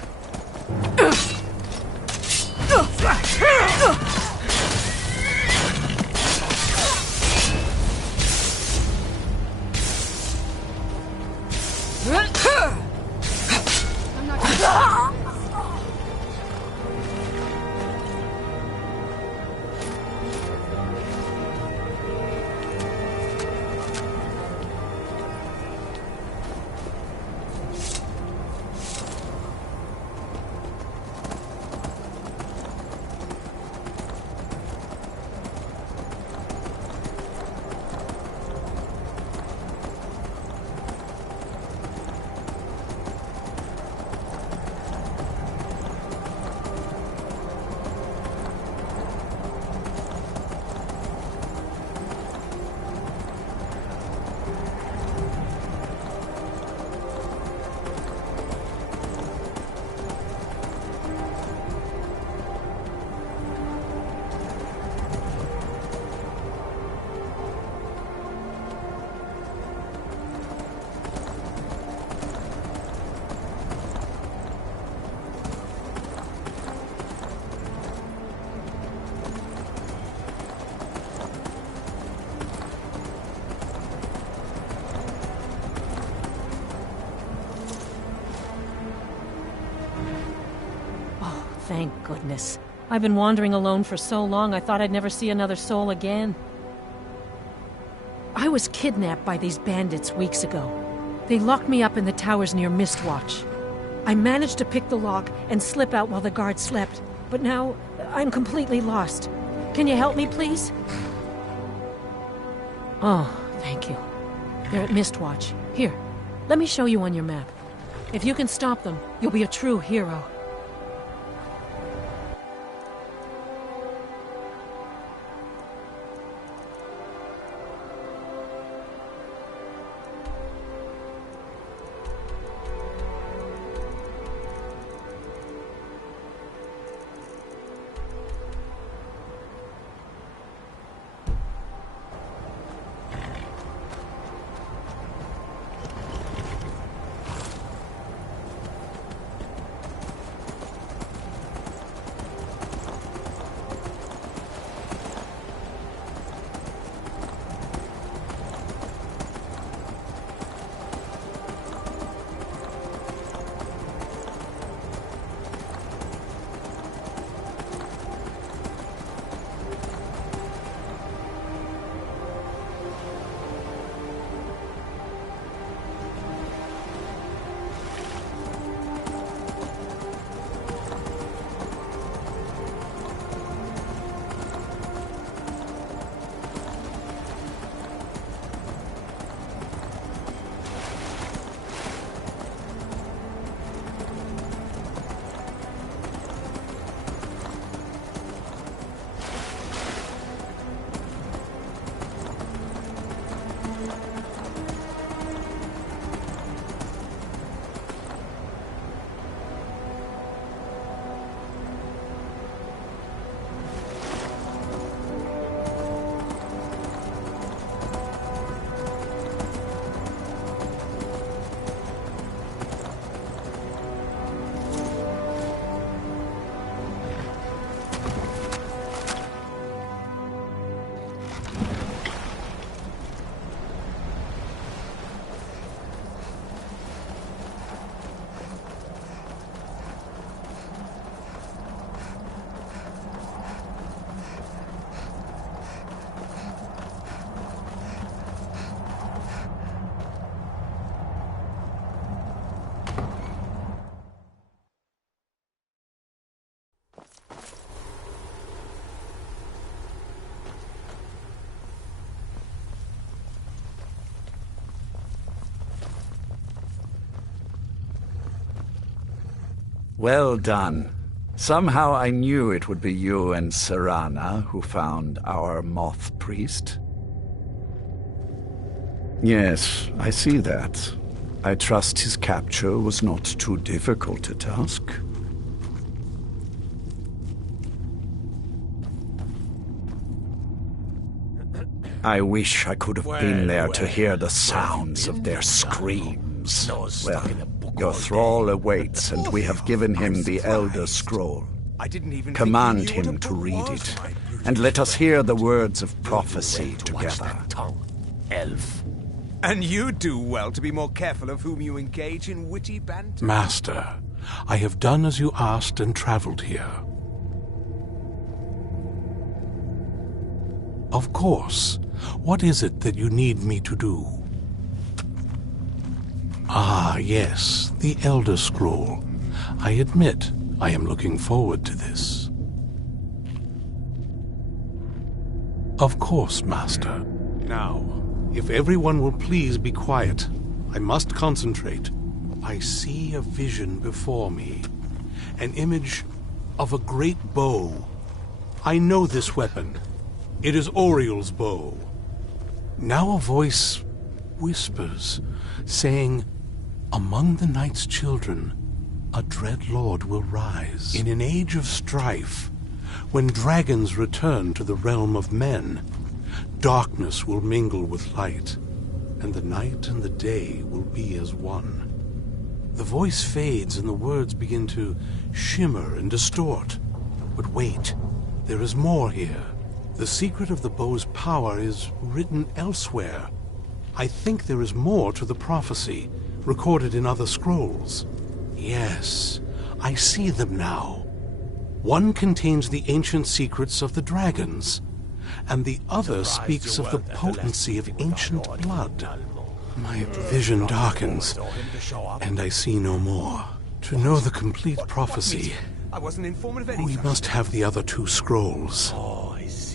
I'm not gonna... Thank goodness. I've been wandering alone for so long, I thought I'd never see another soul again. I was kidnapped by these bandits weeks ago. They locked me up in the towers near Mistwatch. I managed to pick the lock and slip out while the guards slept, but now I'm completely lost. Can you help me, please? Oh, thank you. They're at Mistwatch. Here, let me show you on your map. If you can stop them, you'll be a true hero. Well done. Somehow I knew it would be you and Serana who found our moth priest. Yes, I see that. I trust his capture was not too difficult a task. I wish I could have been there to hear the sounds of their screams. Well, your thrall awaits, and we have given him the Elder Scroll. Command him to read it, and let us hear the words of prophecy together. Elf. And you do well to be more careful of whom you engage in witty banter. Master, I have done as you asked and traveled here. Of course. What is it that you need me to do? Ah, yes, the Elder Scroll. I admit, I am looking forward to this. Of course, Master. Now, if everyone will please be quiet, I must concentrate. I see a vision before me. An image of a great bow. I know this weapon. It is Oriel's bow. Now a voice whispers, saying, "Among the night's children, a dread lord will rise. In an age of strife, when dragons return to the realm of men, darkness will mingle with light, and the night and the day will be as one." The voice fades and the words begin to shimmer and distort. But wait, there is more here. The secret of the bow's power is written elsewhere. I think there is more to the prophecy, recorded in other scrolls. Yes, I see them now. One contains the ancient secrets of the dragons, and the other speaks of the potency of ancient blood. My vision darkens, and I see no more. To know the complete prophecy, I wasn't informed of anything. we must have the other two scrolls. Oh, I see.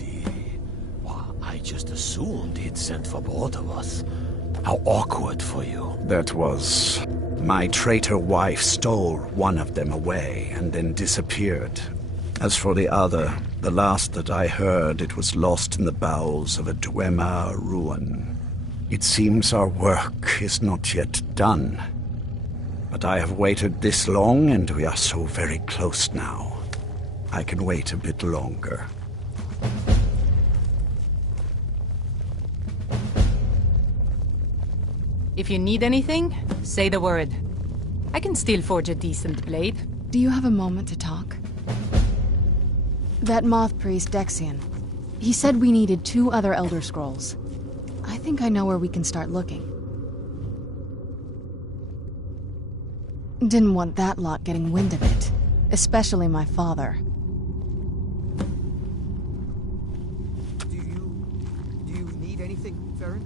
I just assumed he'd sent for both of us. How awkward for you. That was... My traitor wife stole one of them away and then disappeared. As for the other, the last that I heard, it was lost in the bowels of a Dwemer ruin. It seems our work is not yet done. But I have waited this long, and we are so very close now. I can wait a bit longer. If you need anything, say the word. I can still forge a decent blade. Do you have a moment to talk? That moth priest, Dexian. He said we needed 2 other Elder Scrolls. I think I know where we can start looking. Didn't want that lot getting wind of it. Especially my father. Do you need anything, Farron?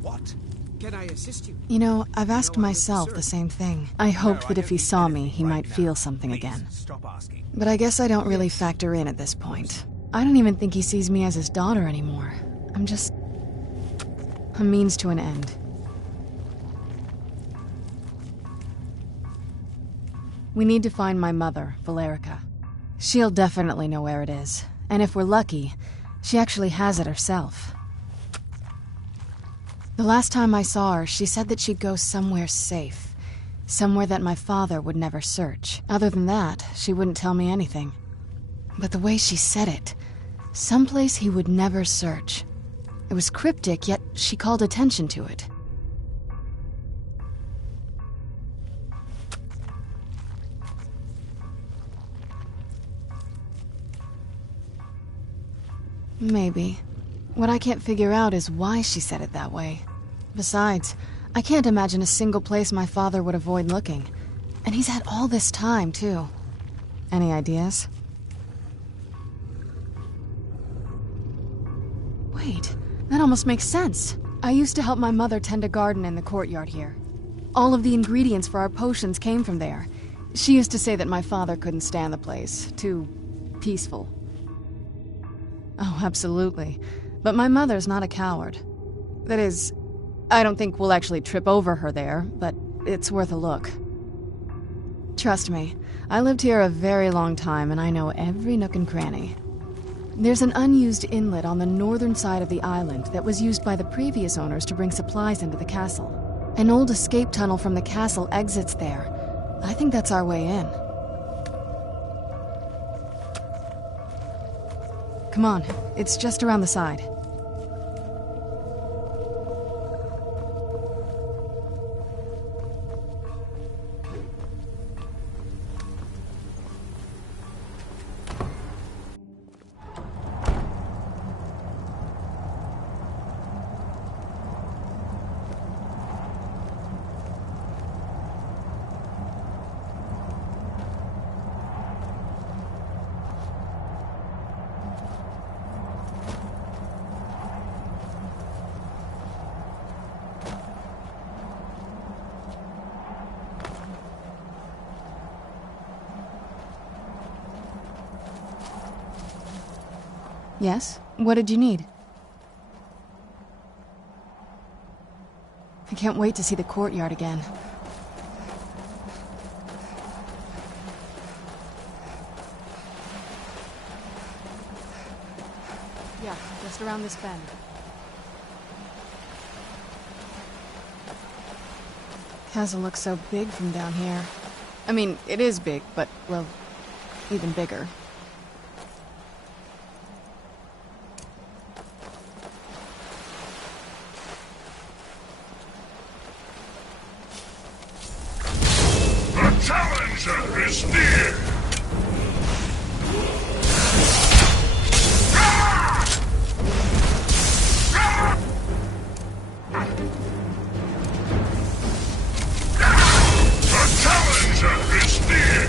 What? Can I assist you? You know, I've asked myself the same thing. I hoped that if he saw me, he might feel something again. But I guess I don't really factor in at this point. I don't even think he sees me as his daughter anymore. I'm just... a means to an end. We need to find my mother, Valerica. She'll definitely know where it is. And if we're lucky, she actually has it herself. The last time I saw her, she said that she'd go somewhere safe. Somewhere that my father would never search. Other than that, she wouldn't tell me anything. But the way she said it, someplace he would never search. It was cryptic, yet she called attention to it. Maybe. What I can't figure out is why she said it that way. Besides, I can't imagine a single place my father would avoid looking. And he's had all this time, too. Any ideas? Wait, that almost makes sense. I used to help my mother tend a garden in the courtyard here. All of the ingredients for our potions came from there. She used to say that my father couldn't stand the place. Too peaceful. Oh, absolutely. But my mother's not a coward. That is, I don't think we'll actually trip over her there, but it's worth a look. Trust me, I lived here a very long time and I know every nook and cranny. There's an unused inlet on the northern side of the island that was used by the previous owners to bring supplies into the castle. An old escape tunnel from the castle exits there. I think that's our way in. Come on, it's just around the side. Yes? What did you need? I can't wait to see the courtyard again. Yeah, just around this bend. Castle looks so big from down here. I mean, it is big, but, well, even bigger. Challenger is near! The challenger is near!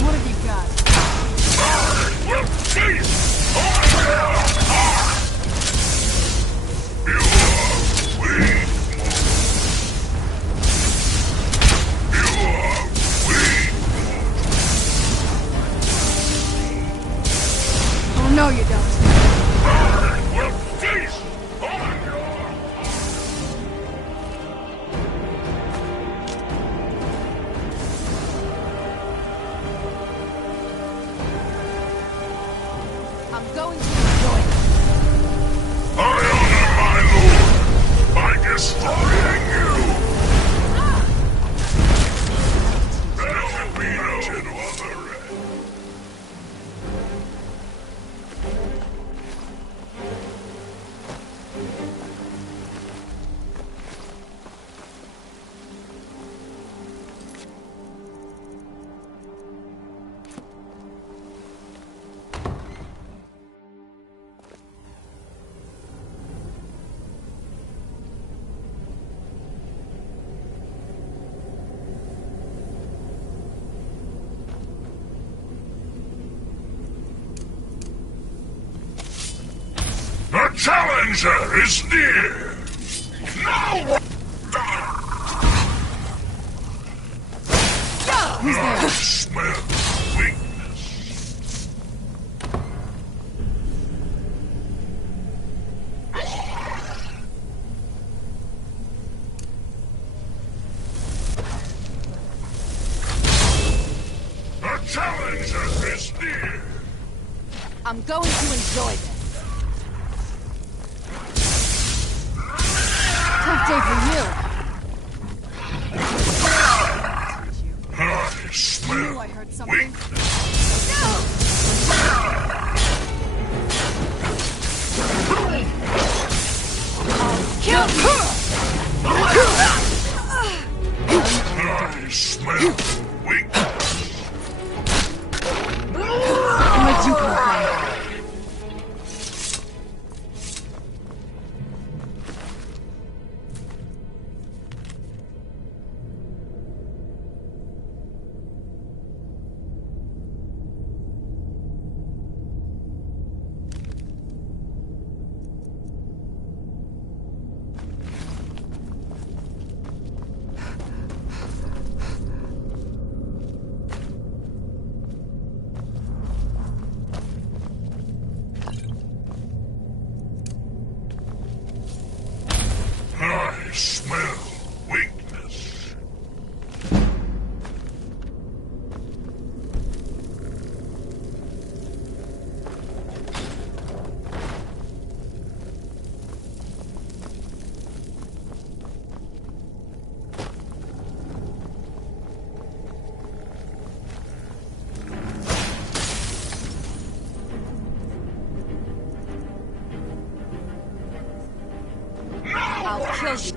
What have you got? I will feast on your heart! You are weak! No, you don't. I will feast on your I'm going to enjoy it. I honor my lord by destroying you! There will be no other end. The challenger is near! Now! Who's there? I smell weakness. The challenger is near! I'm going to enjoy this. Tough day for you. I smell I heard something. Kill I smell weakness. Where'd you come from? kill you.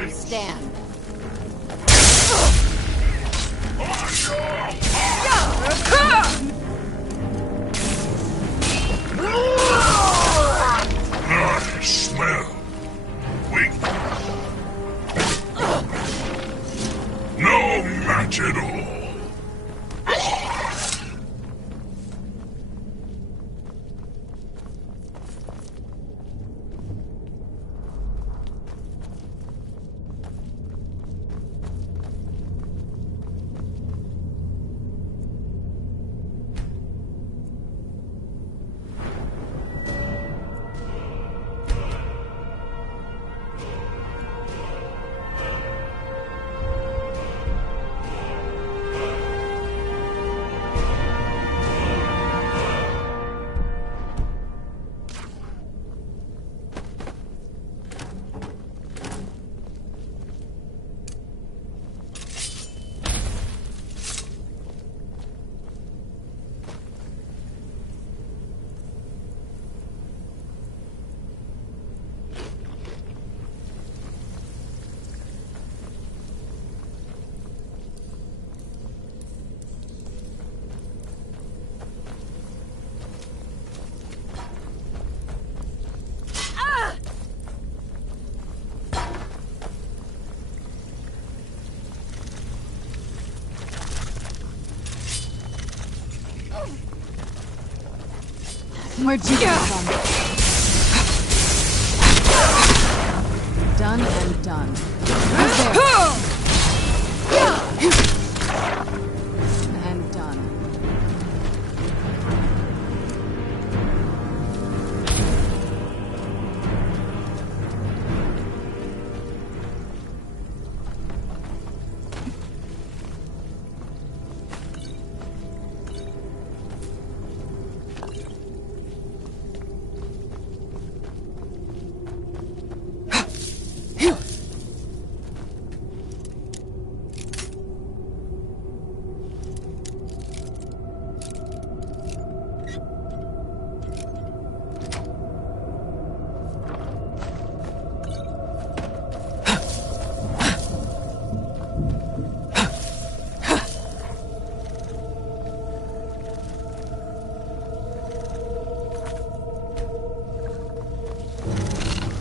You stand. I smell weak. No match at all. Where'd you come from? Done and done. Who's there? And done.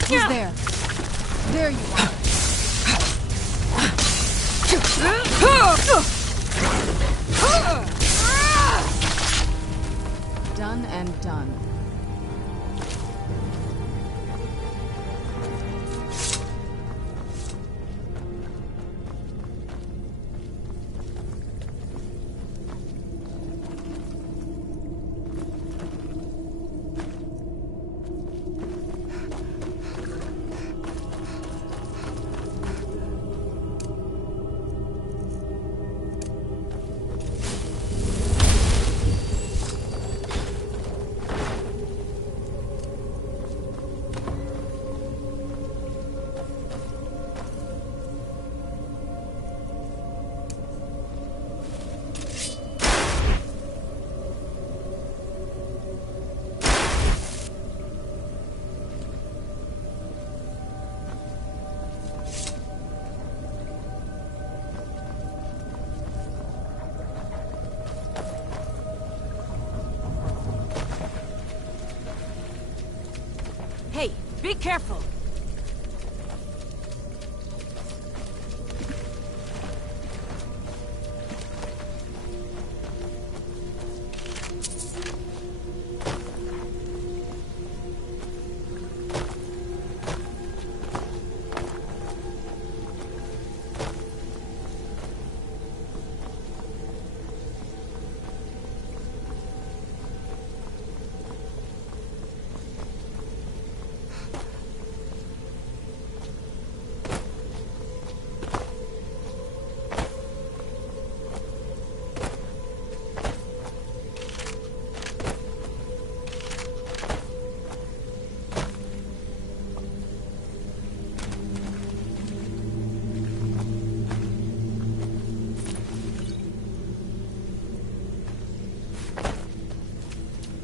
Who's there? There you are. Done and done. Hey, be careful!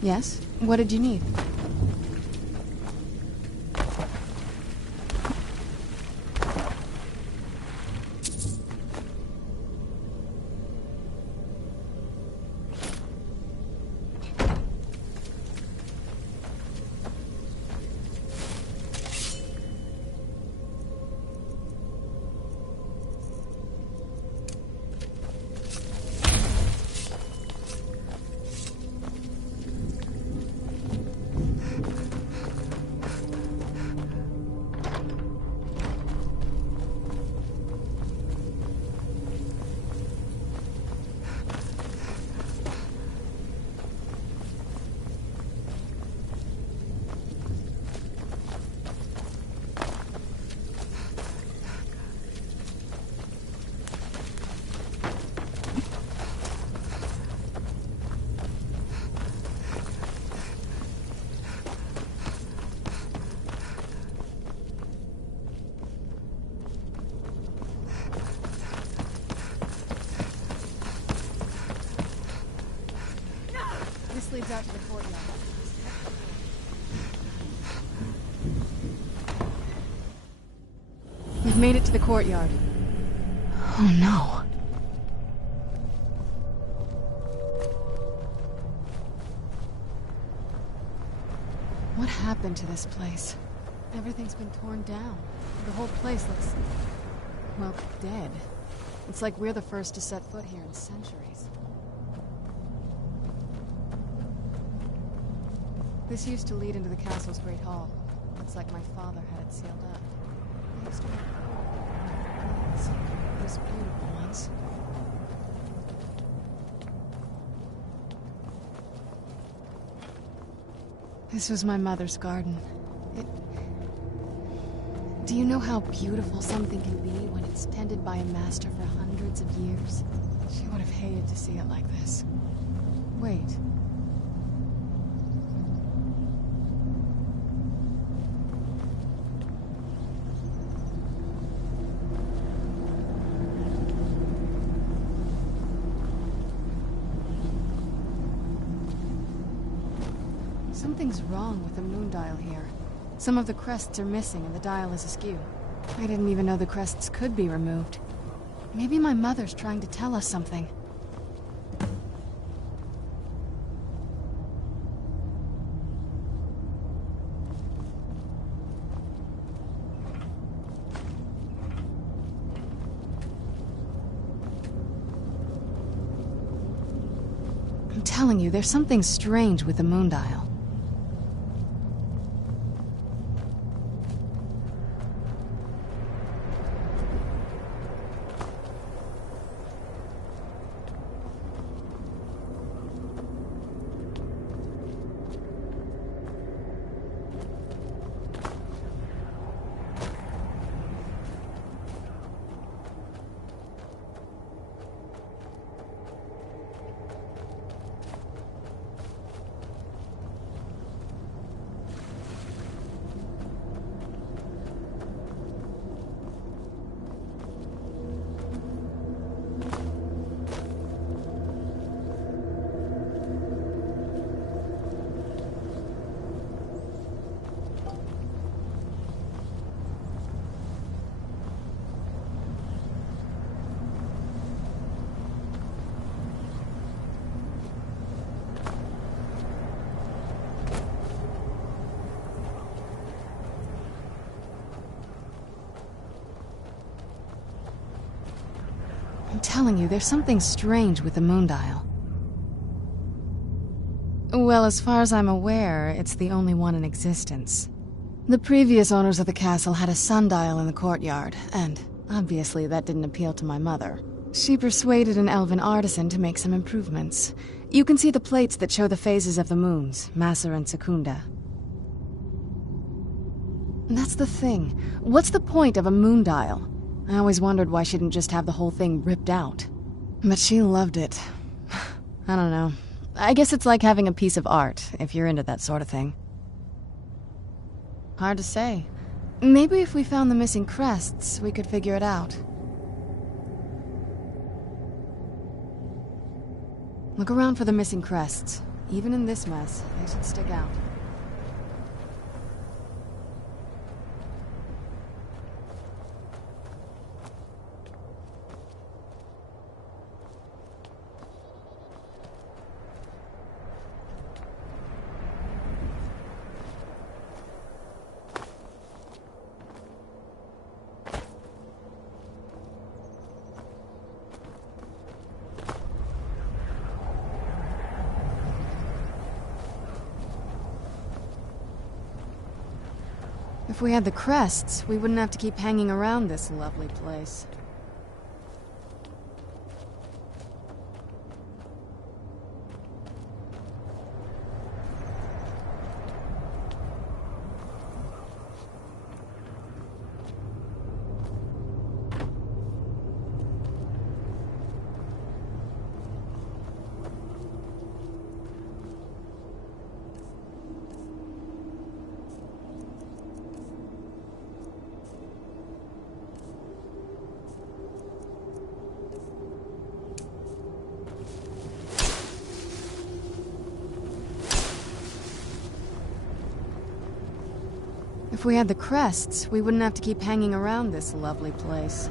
Yes? What did you need? This leads out to the courtyard. We've made it to the courtyard. Oh no. What happened to this place? Everything's been torn down. The whole place looks, well, dead. It's like we're the first to set foot here in centuries. This used to lead into the castle's great hall. Looks like my father had it sealed up. I used to those beautiful ones. This was my mother's garden. Do you know how beautiful something can be when it's tended by a master for hundreds of years? She would have hated to see it like this. Wait. Something's wrong with the moon dial here. Some of the crests are missing and the dial is askew. I didn't even know the crests could be removed. Maybe my mother's trying to tell us something. I'm telling you, there's something strange with the moon dial. I'm telling you, there's something strange with the moon dial. Well, as far as I'm aware, it's the only one in existence. The previous owners of the castle had a sundial in the courtyard, and obviously that didn't appeal to my mother. She persuaded an elven artisan to make some improvements. You can see the plates that show the phases of the moons, Maser and Secunda. That's the thing. What's the point of a moon dial? I always wondered why she didn't just have the whole thing ripped out. But she loved it. I don't know. I guess it's like having a piece of art, if you're into that sort of thing. Hard to say. Maybe if we found the missing crests, we could figure it out. Look around for the missing crests. Even in this mess, they should stick out. If we had the crests, we wouldn't have to keep hanging around this lovely place. If we had the crests, we wouldn't have to keep hanging around this lovely place.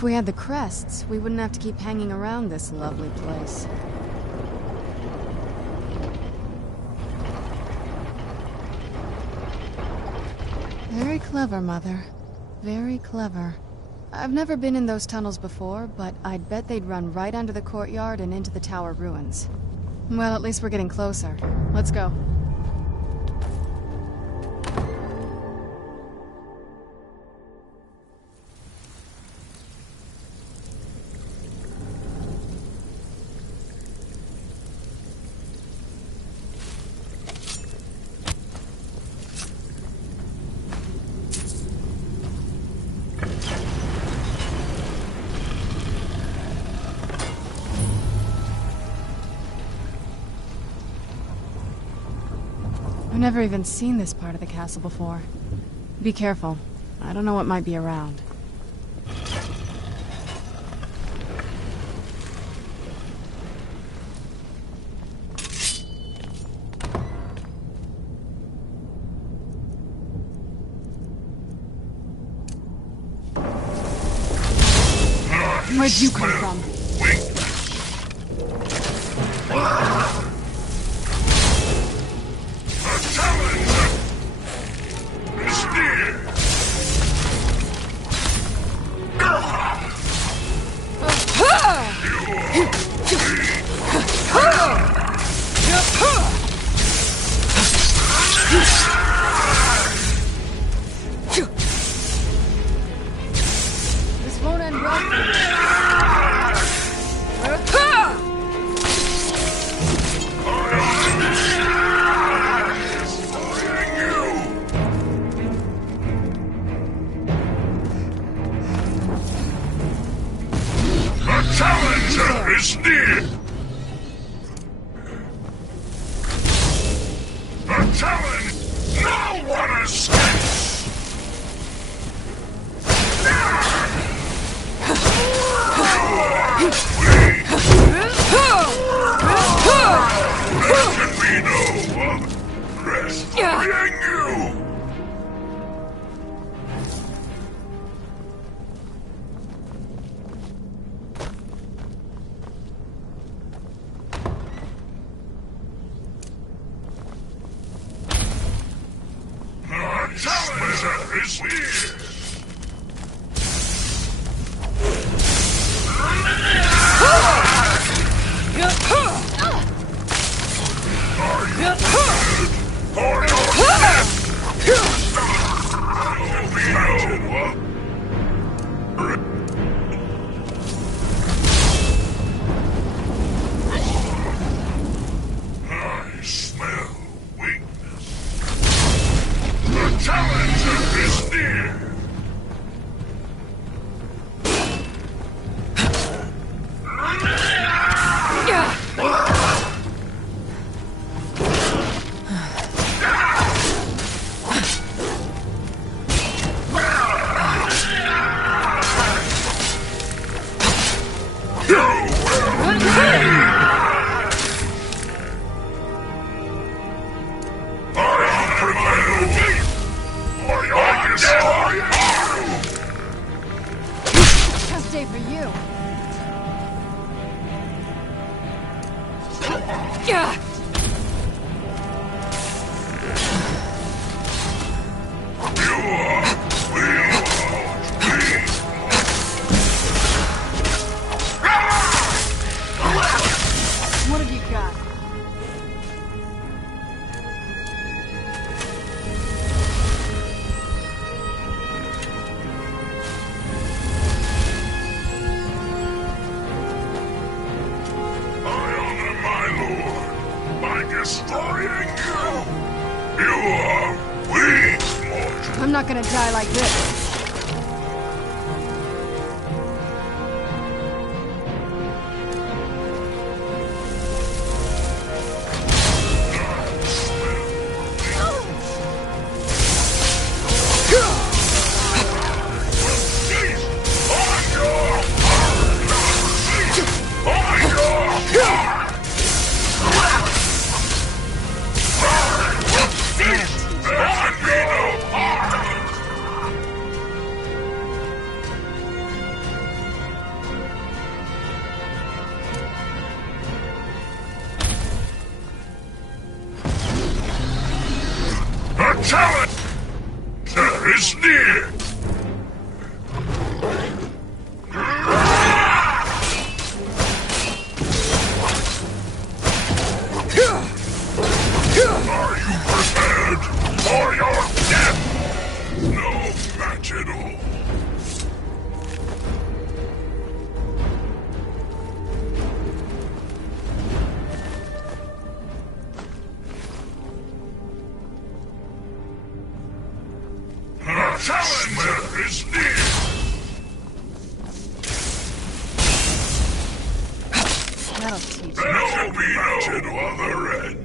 If we had the crests, we wouldn't have to keep hanging around this lovely place. Very clever, Mother. Very clever. I've never been in those tunnels before, but I'd bet they'd run right under the courtyard and into the tower ruins. Well, at least we're getting closer. Let's go. I've never even seen this part of the castle before. Be careful. I don't know what might be around. Where'd you come from? This won't end well for you. The challenger is near! The challenge! No one escapes! There can be no one restoring you! The challenger is here! For your death! I smell weakness. The challenger is near! Tough day for you. What have you got? By destroying you! You are weak, mortal! I'm not gonna die like this. Challenger is near! That'll teach you. There will be no other end.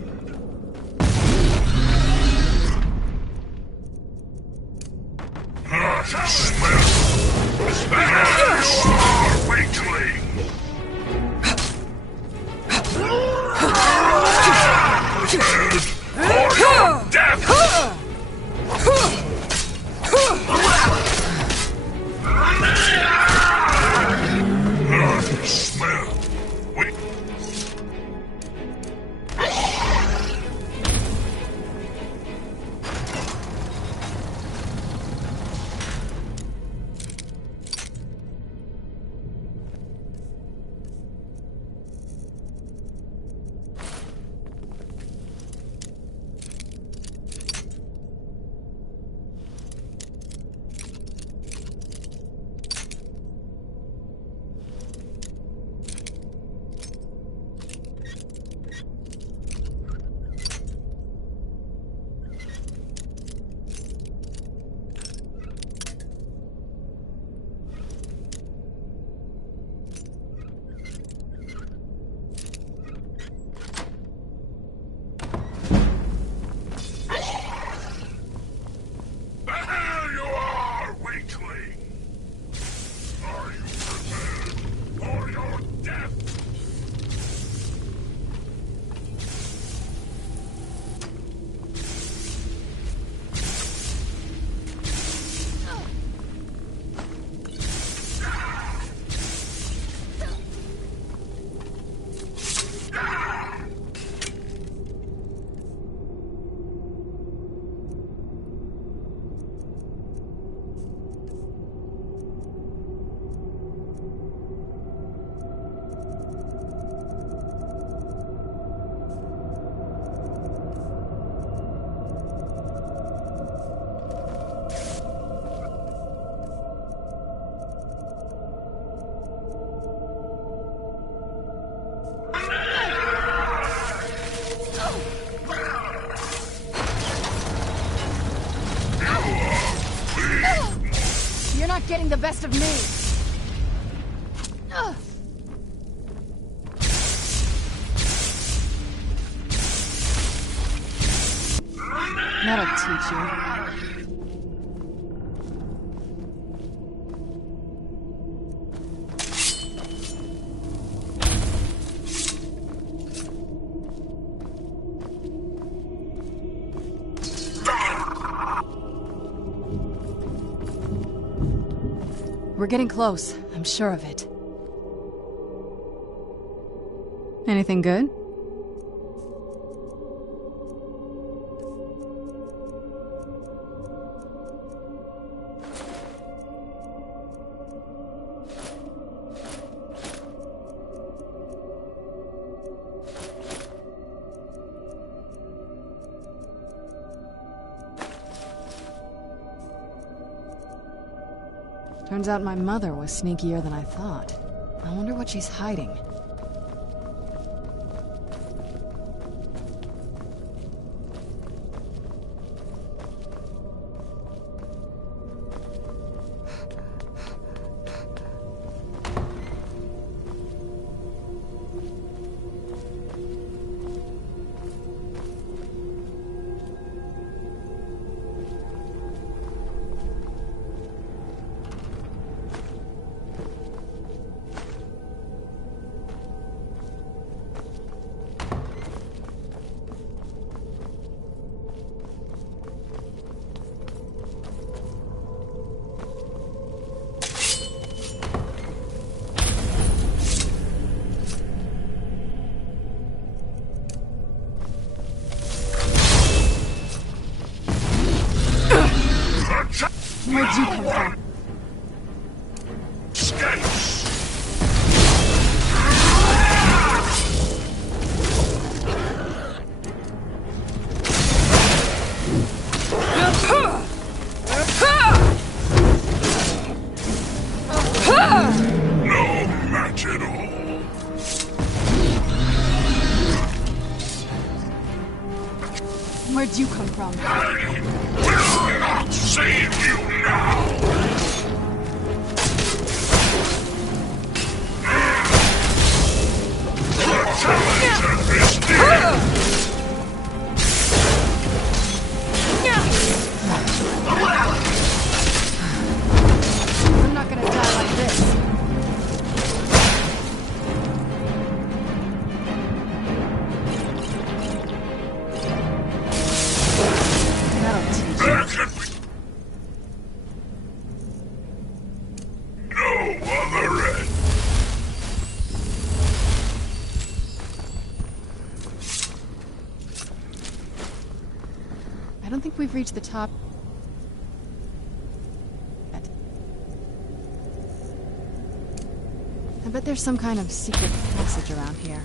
You're not getting the best of me. That'll teach you. We're getting close. I'm sure of it. Anything good? Turns out my mother was sneakier than I thought. I wonder what she's hiding. Where'd you come from? No match at all. Where'd you come from? I will not Save you now! The challenger is near! I'm not gonna die like this. That'll teach you. There can be no other end. I don't think we've reached the top. I bet there's some kind of secret passage around here.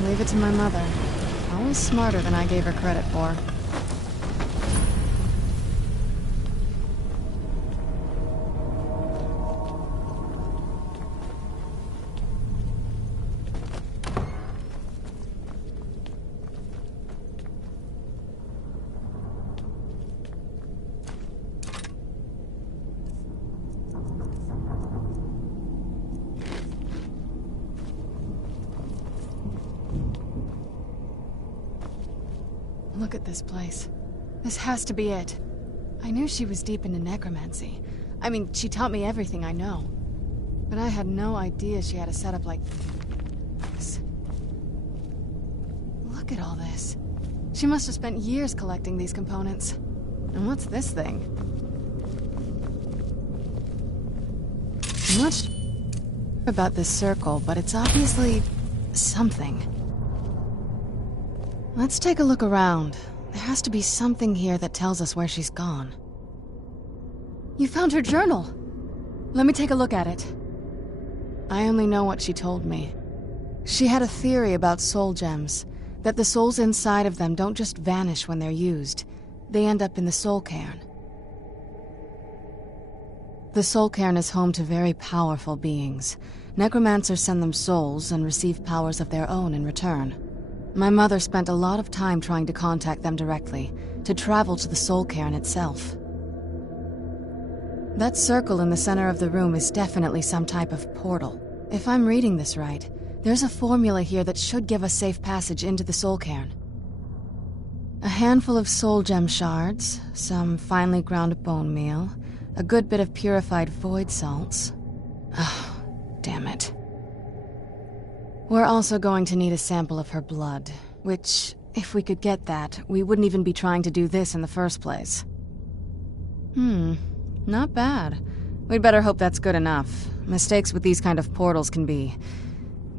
Leave it to my mother. Always smarter than I gave her credit for. Look at this place. This has to be it. I knew she was deep into necromancy. I mean, she taught me everything I know. But I had no idea she had a setup like this. Look at all this. She must have spent years collecting these components. And what's this thing? I'm not sure about this circle, but it's obviously something. Let's take a look around. There has to be something here that tells us where she's gone. You found her journal! Let me take a look at it. I only know what she told me. She had a theory about soul gems, that the souls inside of them don't just vanish when they're used. They end up in the soul cairn. The soul cairn is home to very powerful beings. Necromancers send them souls and receive powers of their own in return. My mother spent a lot of time trying to contact them directly, to travel to the soul cairn itself. That circle in the center of the room is definitely some type of portal. If I'm reading this right, there's a formula here that should give us safe passage into the soul cairn. A handful of soul gem shards, some finely ground bone meal, a good bit of purified void salts. Oh, damn it. We're also going to need a sample of her blood, which, if we could get that, we wouldn't even be trying to do this in the first place. Not bad. We'd better hope that's good enough. Mistakes with these kind of portals can be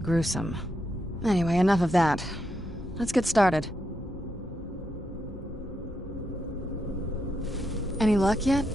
gruesome. Anyway, enough of that. Let's get started. Any luck yet?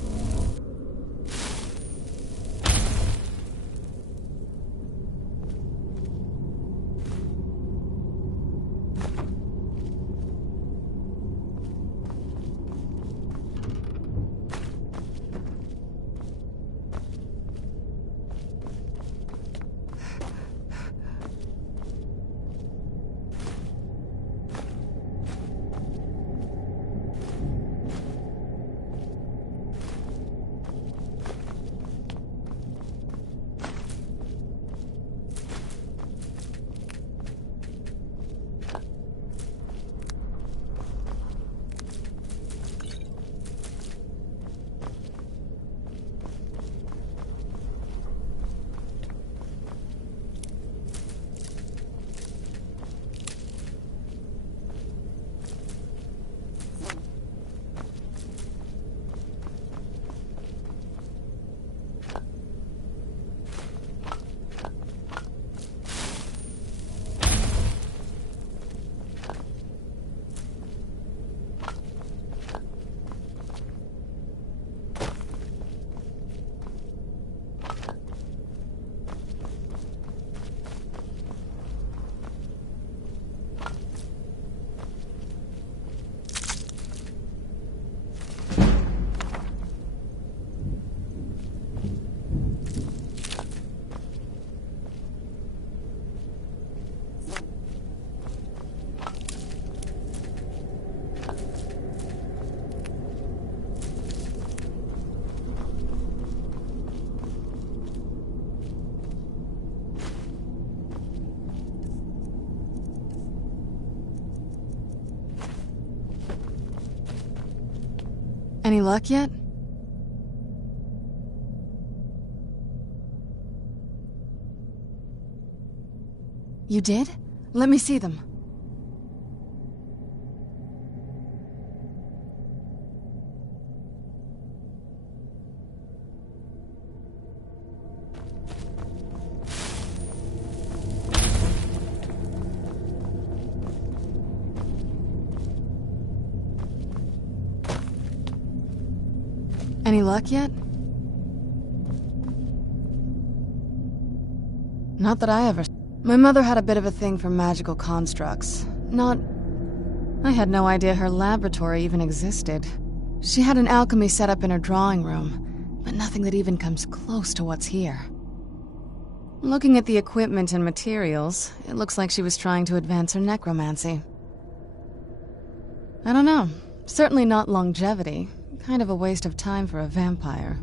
Any luck yet? You did? Let me see them. Any luck yet? Not that I ever... My mother had a bit of a thing for magical constructs. I had no idea her laboratory even existed. She had an alchemy set up in her drawing room, but nothing that even comes close to what's here. Looking at the equipment and materials, it looks like she was trying to advance her necromancy. I don't know. Certainly not longevity. Kind of a waste of time for a vampire.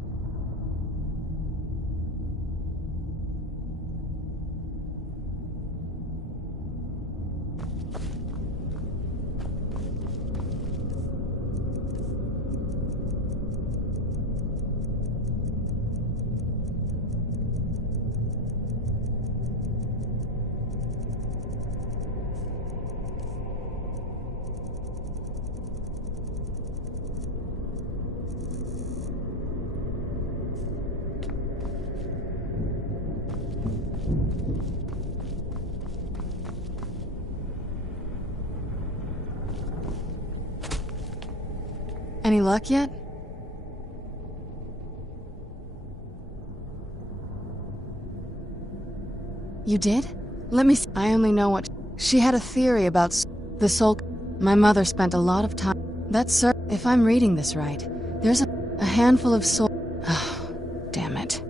Any luck yet? You did? Let me see. I only know what... She had a theory about the soul... My mother spent a lot of time... That's if I'm reading this right, there's a handful of soul... Oh, damn it.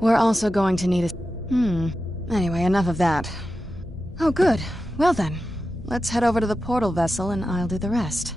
We're also going to need a... Anyway, enough of that. Oh, good. Well then, let's head over to the portal vessel and I'll do the rest.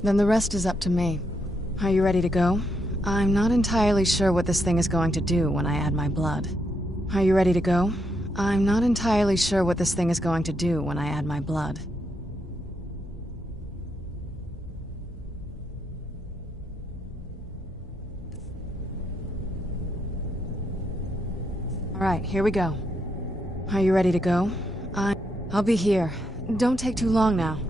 Then the rest is up to me. Are you ready to go? I'm not entirely sure what this thing is going to do when I add my blood. Are you ready to go? I'm not entirely sure what this thing is going to do when I add my blood. Alright, here we go. Are you ready to go? I'll be here. Don't take too long now.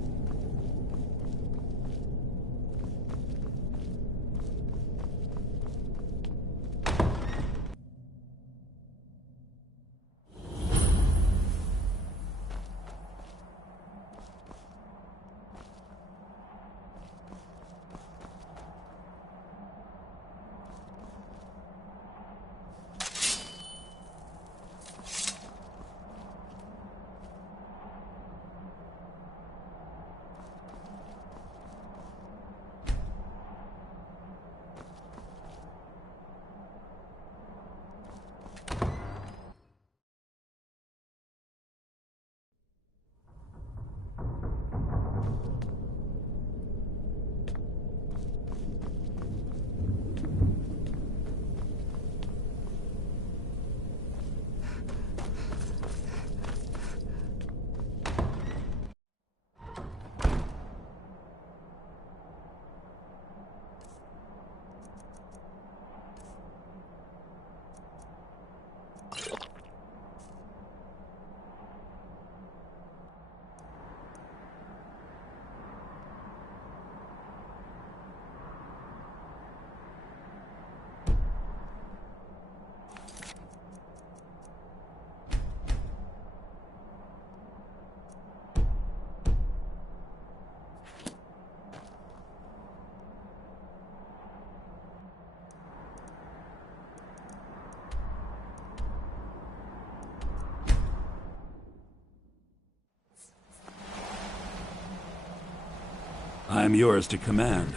I'm yours to command.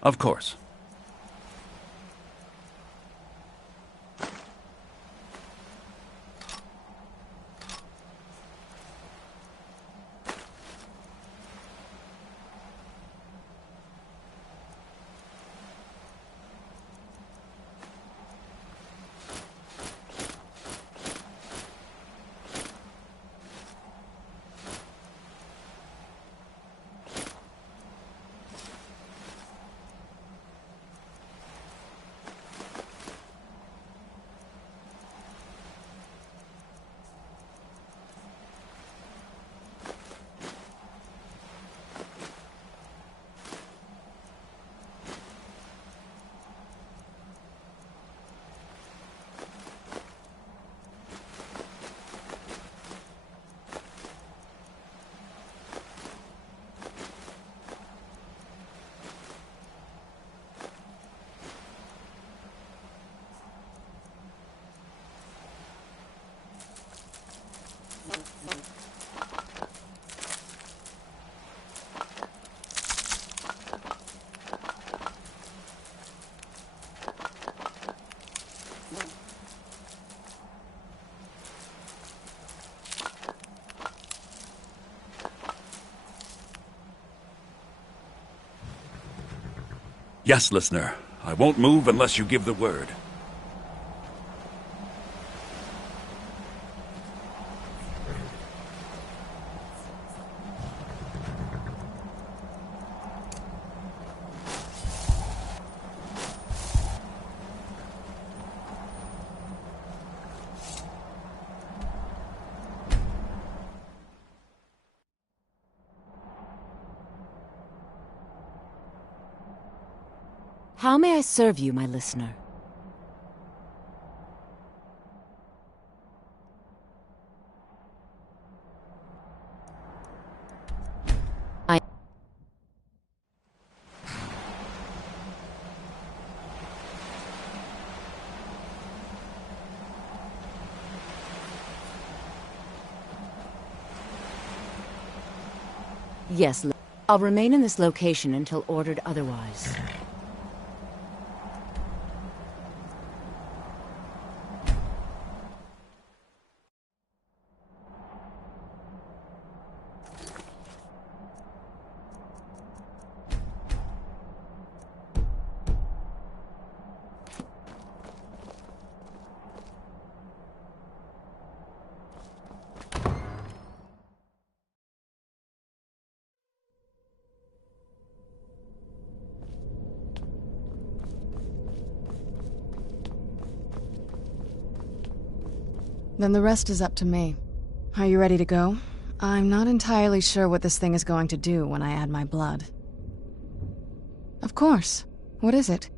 Of course. Yes, listener. I won't move unless you give the word. How may I serve you, my listener? Yes, I'll remain in this location until ordered otherwise. Then the rest is up to me. Are you ready to go? I'm not entirely sure what this thing is going to do when I add my blood. Of course. What is it?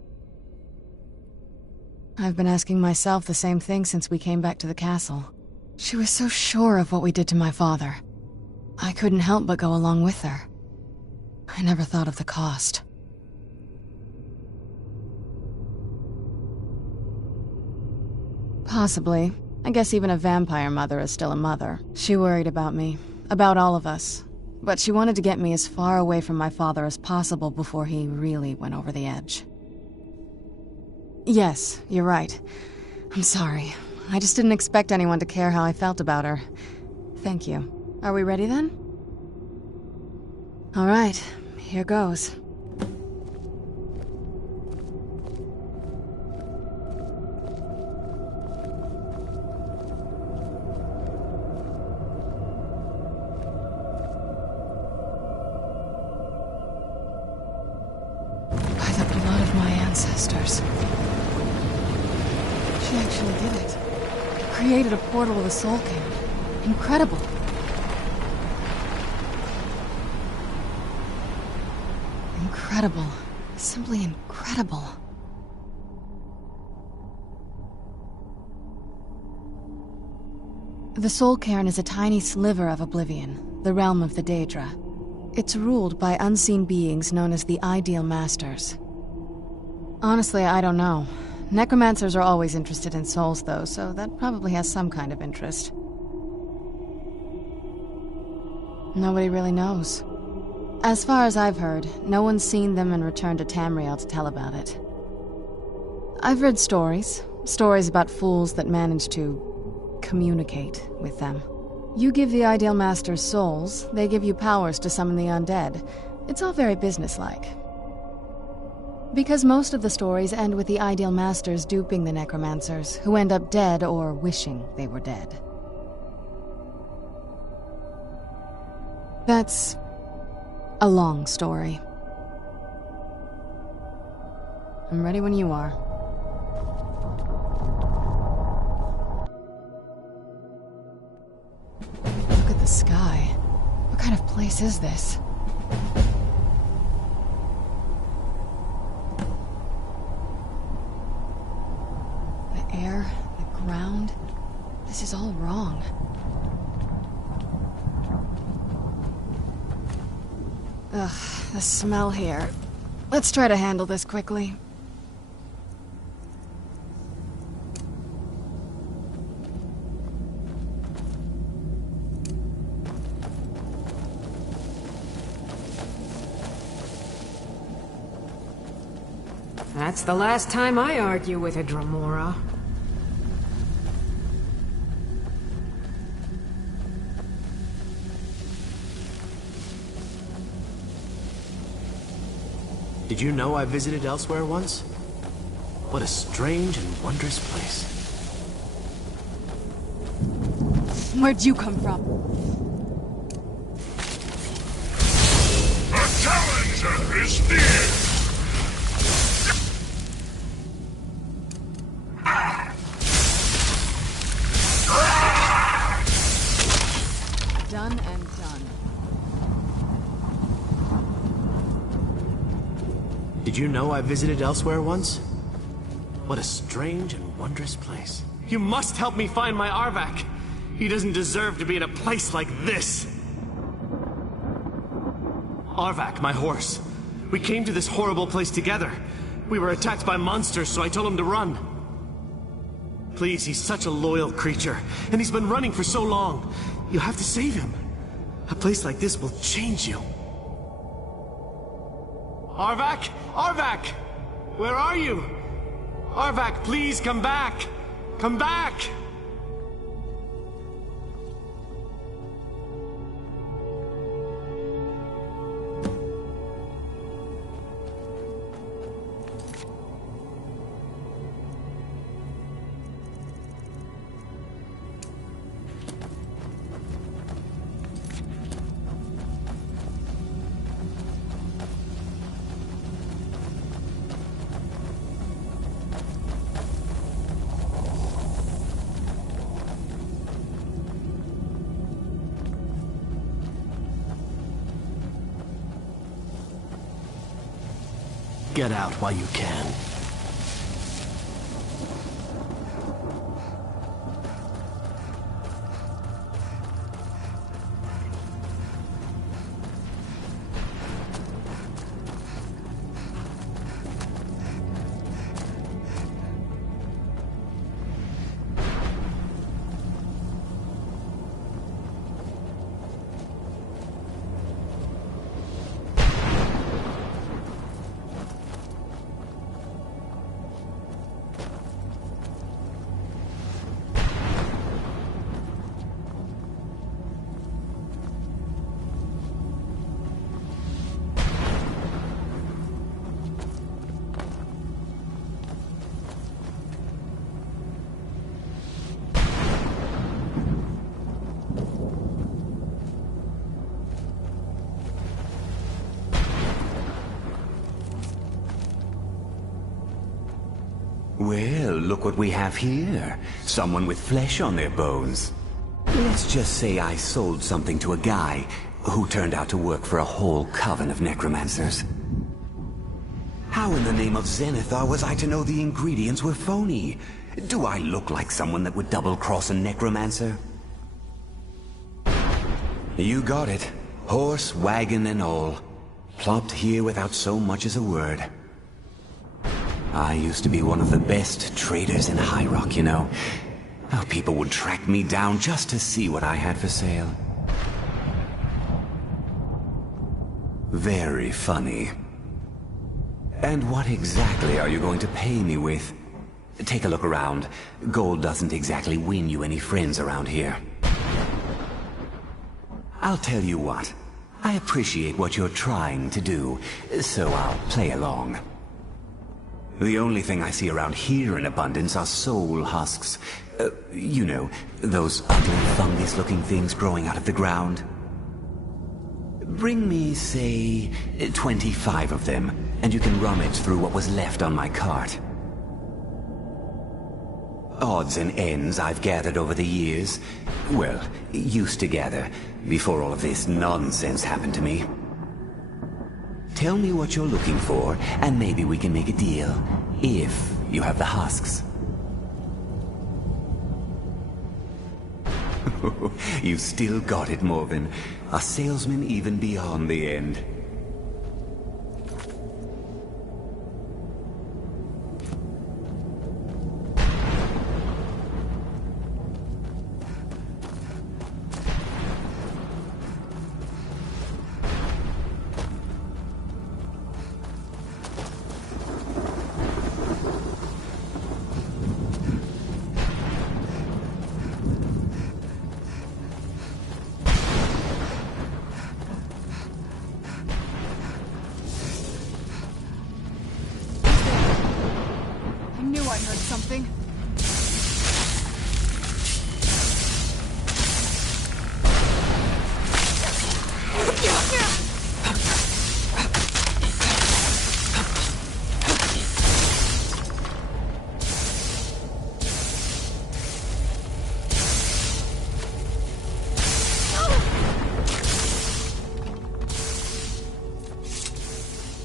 I've been asking myself the same thing since we came back to the castle. She was so sure of what we did to my father. I couldn't help but go along with her. I never thought of the cost. Possibly. I guess even a vampire mother is still a mother. She worried about me, about all of us. But she wanted to get me as far away from my father as possible before he really went over the edge. Yes, you're right. I'm sorry. I just didn't expect anyone to care how I felt about her. Thank you. Are we ready then? All right, here goes. Ancestors. She actually did it. Created a portal with a soul cairn. Incredible. Incredible. Simply incredible. The soul cairn is a tiny sliver of oblivion, the realm of the Daedra. It's ruled by unseen beings known as the Ideal Masters. Honestly, I don't know. Necromancers are always interested in souls, though, so that probably has some kind of interest. Nobody really knows. As far as I've heard, no one's seen them and returned to Tamriel to tell about it. I've read stories about fools that manage to communicate with them. You give the Ideal Masters souls, they give you powers to summon the undead. It's all very businesslike. Because most of the stories end with the Ideal Masters duping the necromancers, who end up dead or wishing they were dead. That's a long story. I'm ready when you are. Look at the sky. What kind of place is this? The air, the ground. This is all wrong. Ugh, the smell here. Let's try to handle this quickly. That's the last time I argue with a Dremora. Did you know I visited elsewhere once? What a strange and wondrous place. Where'd you come from? A challenger is near! Done and done. Did you know I visited elsewhere once? What a strange and wondrous place. You must help me find my Arvak. He doesn't deserve to be in a place like this. Arvak, my horse. We came to this horrible place together. We were attacked by monsters, so I told him to run. Please, he's such a loyal creature, and he's been running for so long. You have to save him. A place like this will change you. Arvak! Arvak! Where are you? Arvak, please come back! Come back! Get out while you can. Well, look what we have here. Someone with flesh on their bones. Let's just say I sold something to a guy who turned out to work for a whole coven of necromancers. How in the name of Zenithar was I to know the ingredients were phony? Do I look like someone that would double-cross a necromancer? You got it. Horse, wagon, and all. Plopped here without so much as a word. I used to be one of the best traders in High Rock, you know. How people would track me down just to see what I had for sale. Very funny. And what exactly are you going to pay me with? Take a look around. Gold doesn't exactly win you any friends around here. I'll tell you what. I appreciate what you're trying to do, so I'll play along. The only thing I see around here in abundance are soul husks. You know, those ugly fungus-looking things growing out of the ground. Bring me, say, 25 of them, and you can rummage through what was left on my cart. Odds and ends I've gathered over the years. Well, used to gather, before all of this nonsense happened to me. Tell me what you're looking for, and maybe we can make a deal, if you have the husks. You've still got it, Morven. A salesman even beyond the end. I heard something.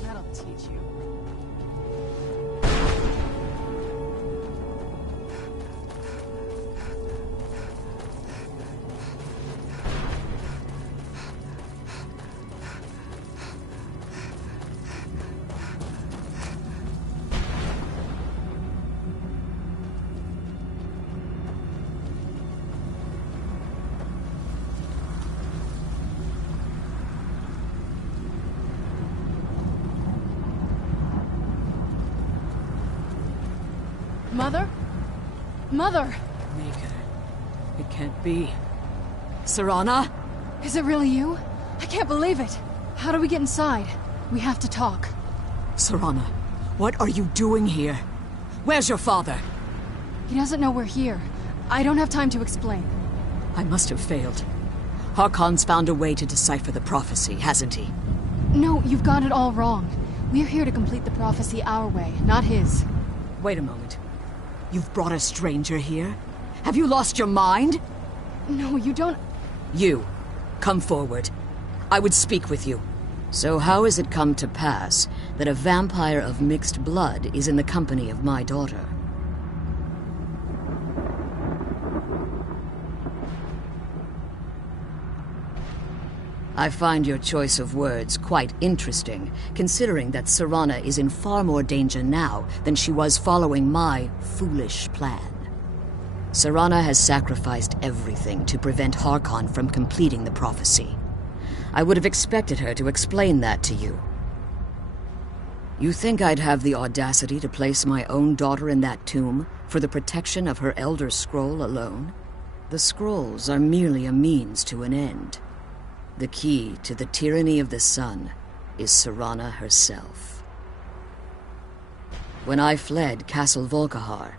That'll teach you. Mother? Mother! Maker. It can't be. Serana? Is it really you? I can't believe it. How do we get inside? We have to talk. Serana, what are you doing here? Where's your father? He doesn't know we're here. I don't have time to explain. I must have failed. Harkon's found a way to decipher the prophecy, hasn't he? No, you've got it all wrong. We're here to complete the prophecy our way, not his. Wait a moment. You've brought a stranger here? Have you lost your mind? No, you don't... You, come forward. I would speak with you. So how has it come to pass that a vampire of mixed blood is in the company of my daughter? I find your choice of words quite interesting, considering that Serana is in far more danger now than she was following my foolish plan. Serana has sacrificed everything to prevent Harkon from completing the prophecy. I would have expected her to explain that to you. You think I'd have the audacity to place my own daughter in that tomb for the protection of her Elder Scroll alone? The scrolls are merely a means to an end. The key to the tyranny of the sun is Serana herself. When I fled Castle Volkihar,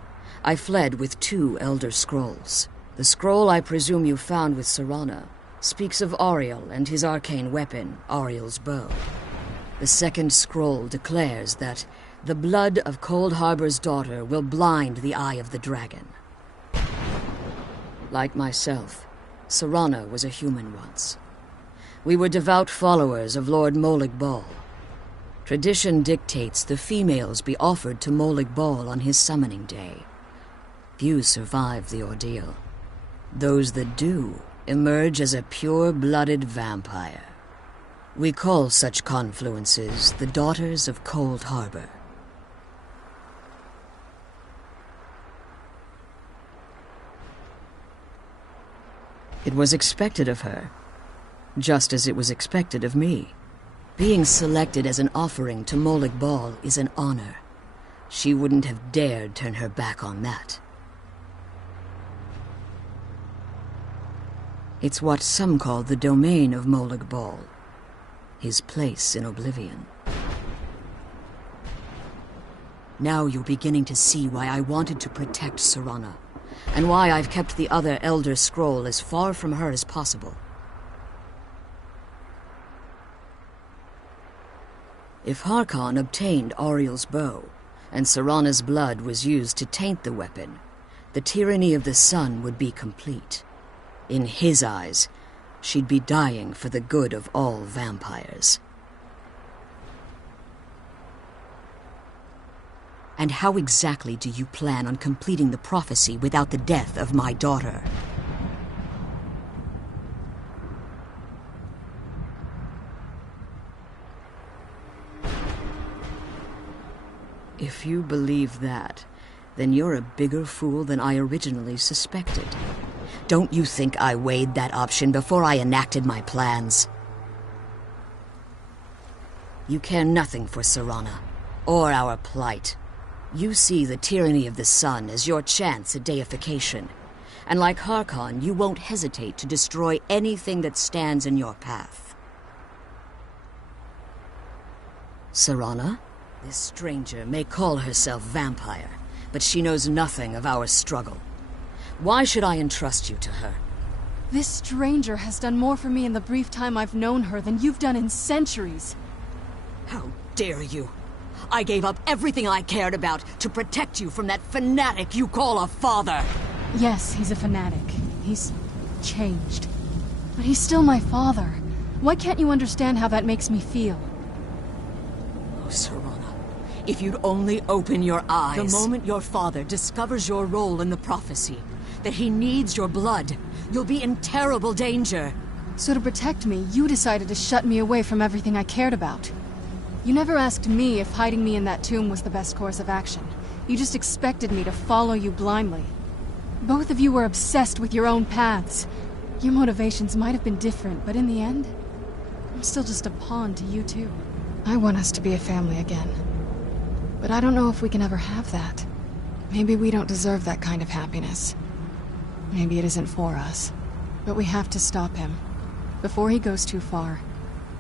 I fled with 2 Elder Scrolls. The scroll I presume you found with Serana speaks of Auriel and his arcane weapon, Auriel's bow. The second scroll declares that the blood of Cold Harbor's daughter will blind the eye of the dragon. Like myself, Serana was a human once. We were devout followers of Lord Molig Bal. Tradition dictates the females be offered to Molig Bal on his summoning day. Few survive the ordeal. Those that do emerge as a pure-blooded vampire. We call such confluences the Daughters of Cold Harbor. It was expected of her, just as it was expected of me. Being selected as an offering to Molag Bal is an honor. She wouldn't have dared turn her back on that. It's what some call the domain of Molag Bal, his place in oblivion. Now you're beginning to see why I wanted to protect Serana, and why I've kept the other Elder Scroll as far from her as possible. If Harkon obtained Auriel's bow, and Serana's blood was used to taint the weapon, the tyranny of the sun would be complete. In his eyes, she'd be dying for the good of all vampires. And how exactly do you plan on completing the prophecy without the death of my daughter? If you believe that, then you're a bigger fool than I originally suspected. Don't you think I weighed that option before I enacted my plans? You care nothing for Serana, or our plight. You see the tyranny of the sun as your chance at deification. And like Harkon, you won't hesitate to destroy anything that stands in your path. Serana? This stranger may call herself vampire, but she knows nothing of our struggle. Why should I entrust you to her? This stranger has done more for me in the brief time I've known her than you've done in centuries. How dare you! I gave up everything I cared about to protect you from that fanatic you call a father! Yes, he's a fanatic. He's changed. But he's still my father. Why can't you understand how that makes me feel? Oh, Serana, if you'd only open your eyes. The moment your father discovers your role in the prophecy, that he needs your blood, you'll be in terrible danger. So to protect me, you decided to shut me away from everything I cared about. You never asked me if hiding me in that tomb was the best course of action. You just expected me to follow you blindly. Both of you were obsessed with your own paths. Your motivations might have been different, but in the end, I'm still just a pawn to you two. I want us to be a family again. But I don't know if we can ever have that. Maybe we don't deserve that kind of happiness. Maybe it isn't for us. But we have to stop him, before he goes too far.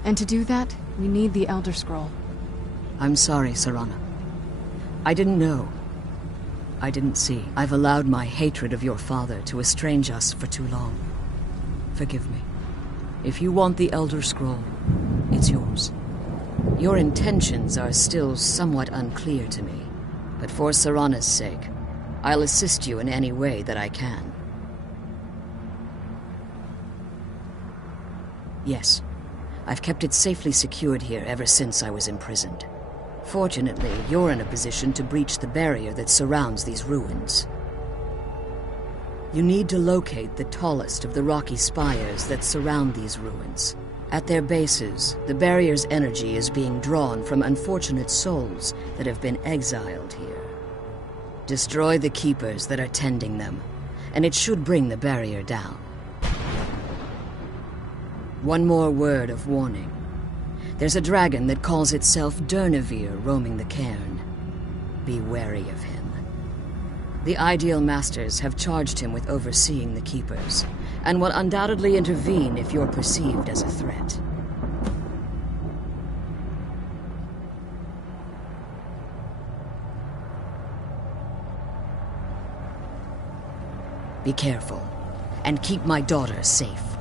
And to do that, we need the Elder Scroll. I'm sorry, Serana. I didn't know. I didn't see. I've allowed my hatred of your father to estrange us for too long. Forgive me. If you want the Elder Scroll, it's yours. Your intentions are still somewhat unclear to me, but for Serana's sake, I'll assist you in any way that I can. Yes, I've kept it safely secured here ever since I was imprisoned. Fortunately, you're in a position to breach the barrier that surrounds these ruins. You need to locate the tallest of the rocky spires that surround these ruins. At their bases, the barrier's energy is being drawn from unfortunate souls that have been exiled here. Destroy the keepers that are tending them, and it should bring the barrier down. One more word of warning. There's a dragon that calls itself Durnevere roaming the cairn. Be wary of him. The Ideal Masters have charged him with overseeing the keepers, and will undoubtedly intervene if you're perceived as a threat. Be careful, and keep my daughter safe.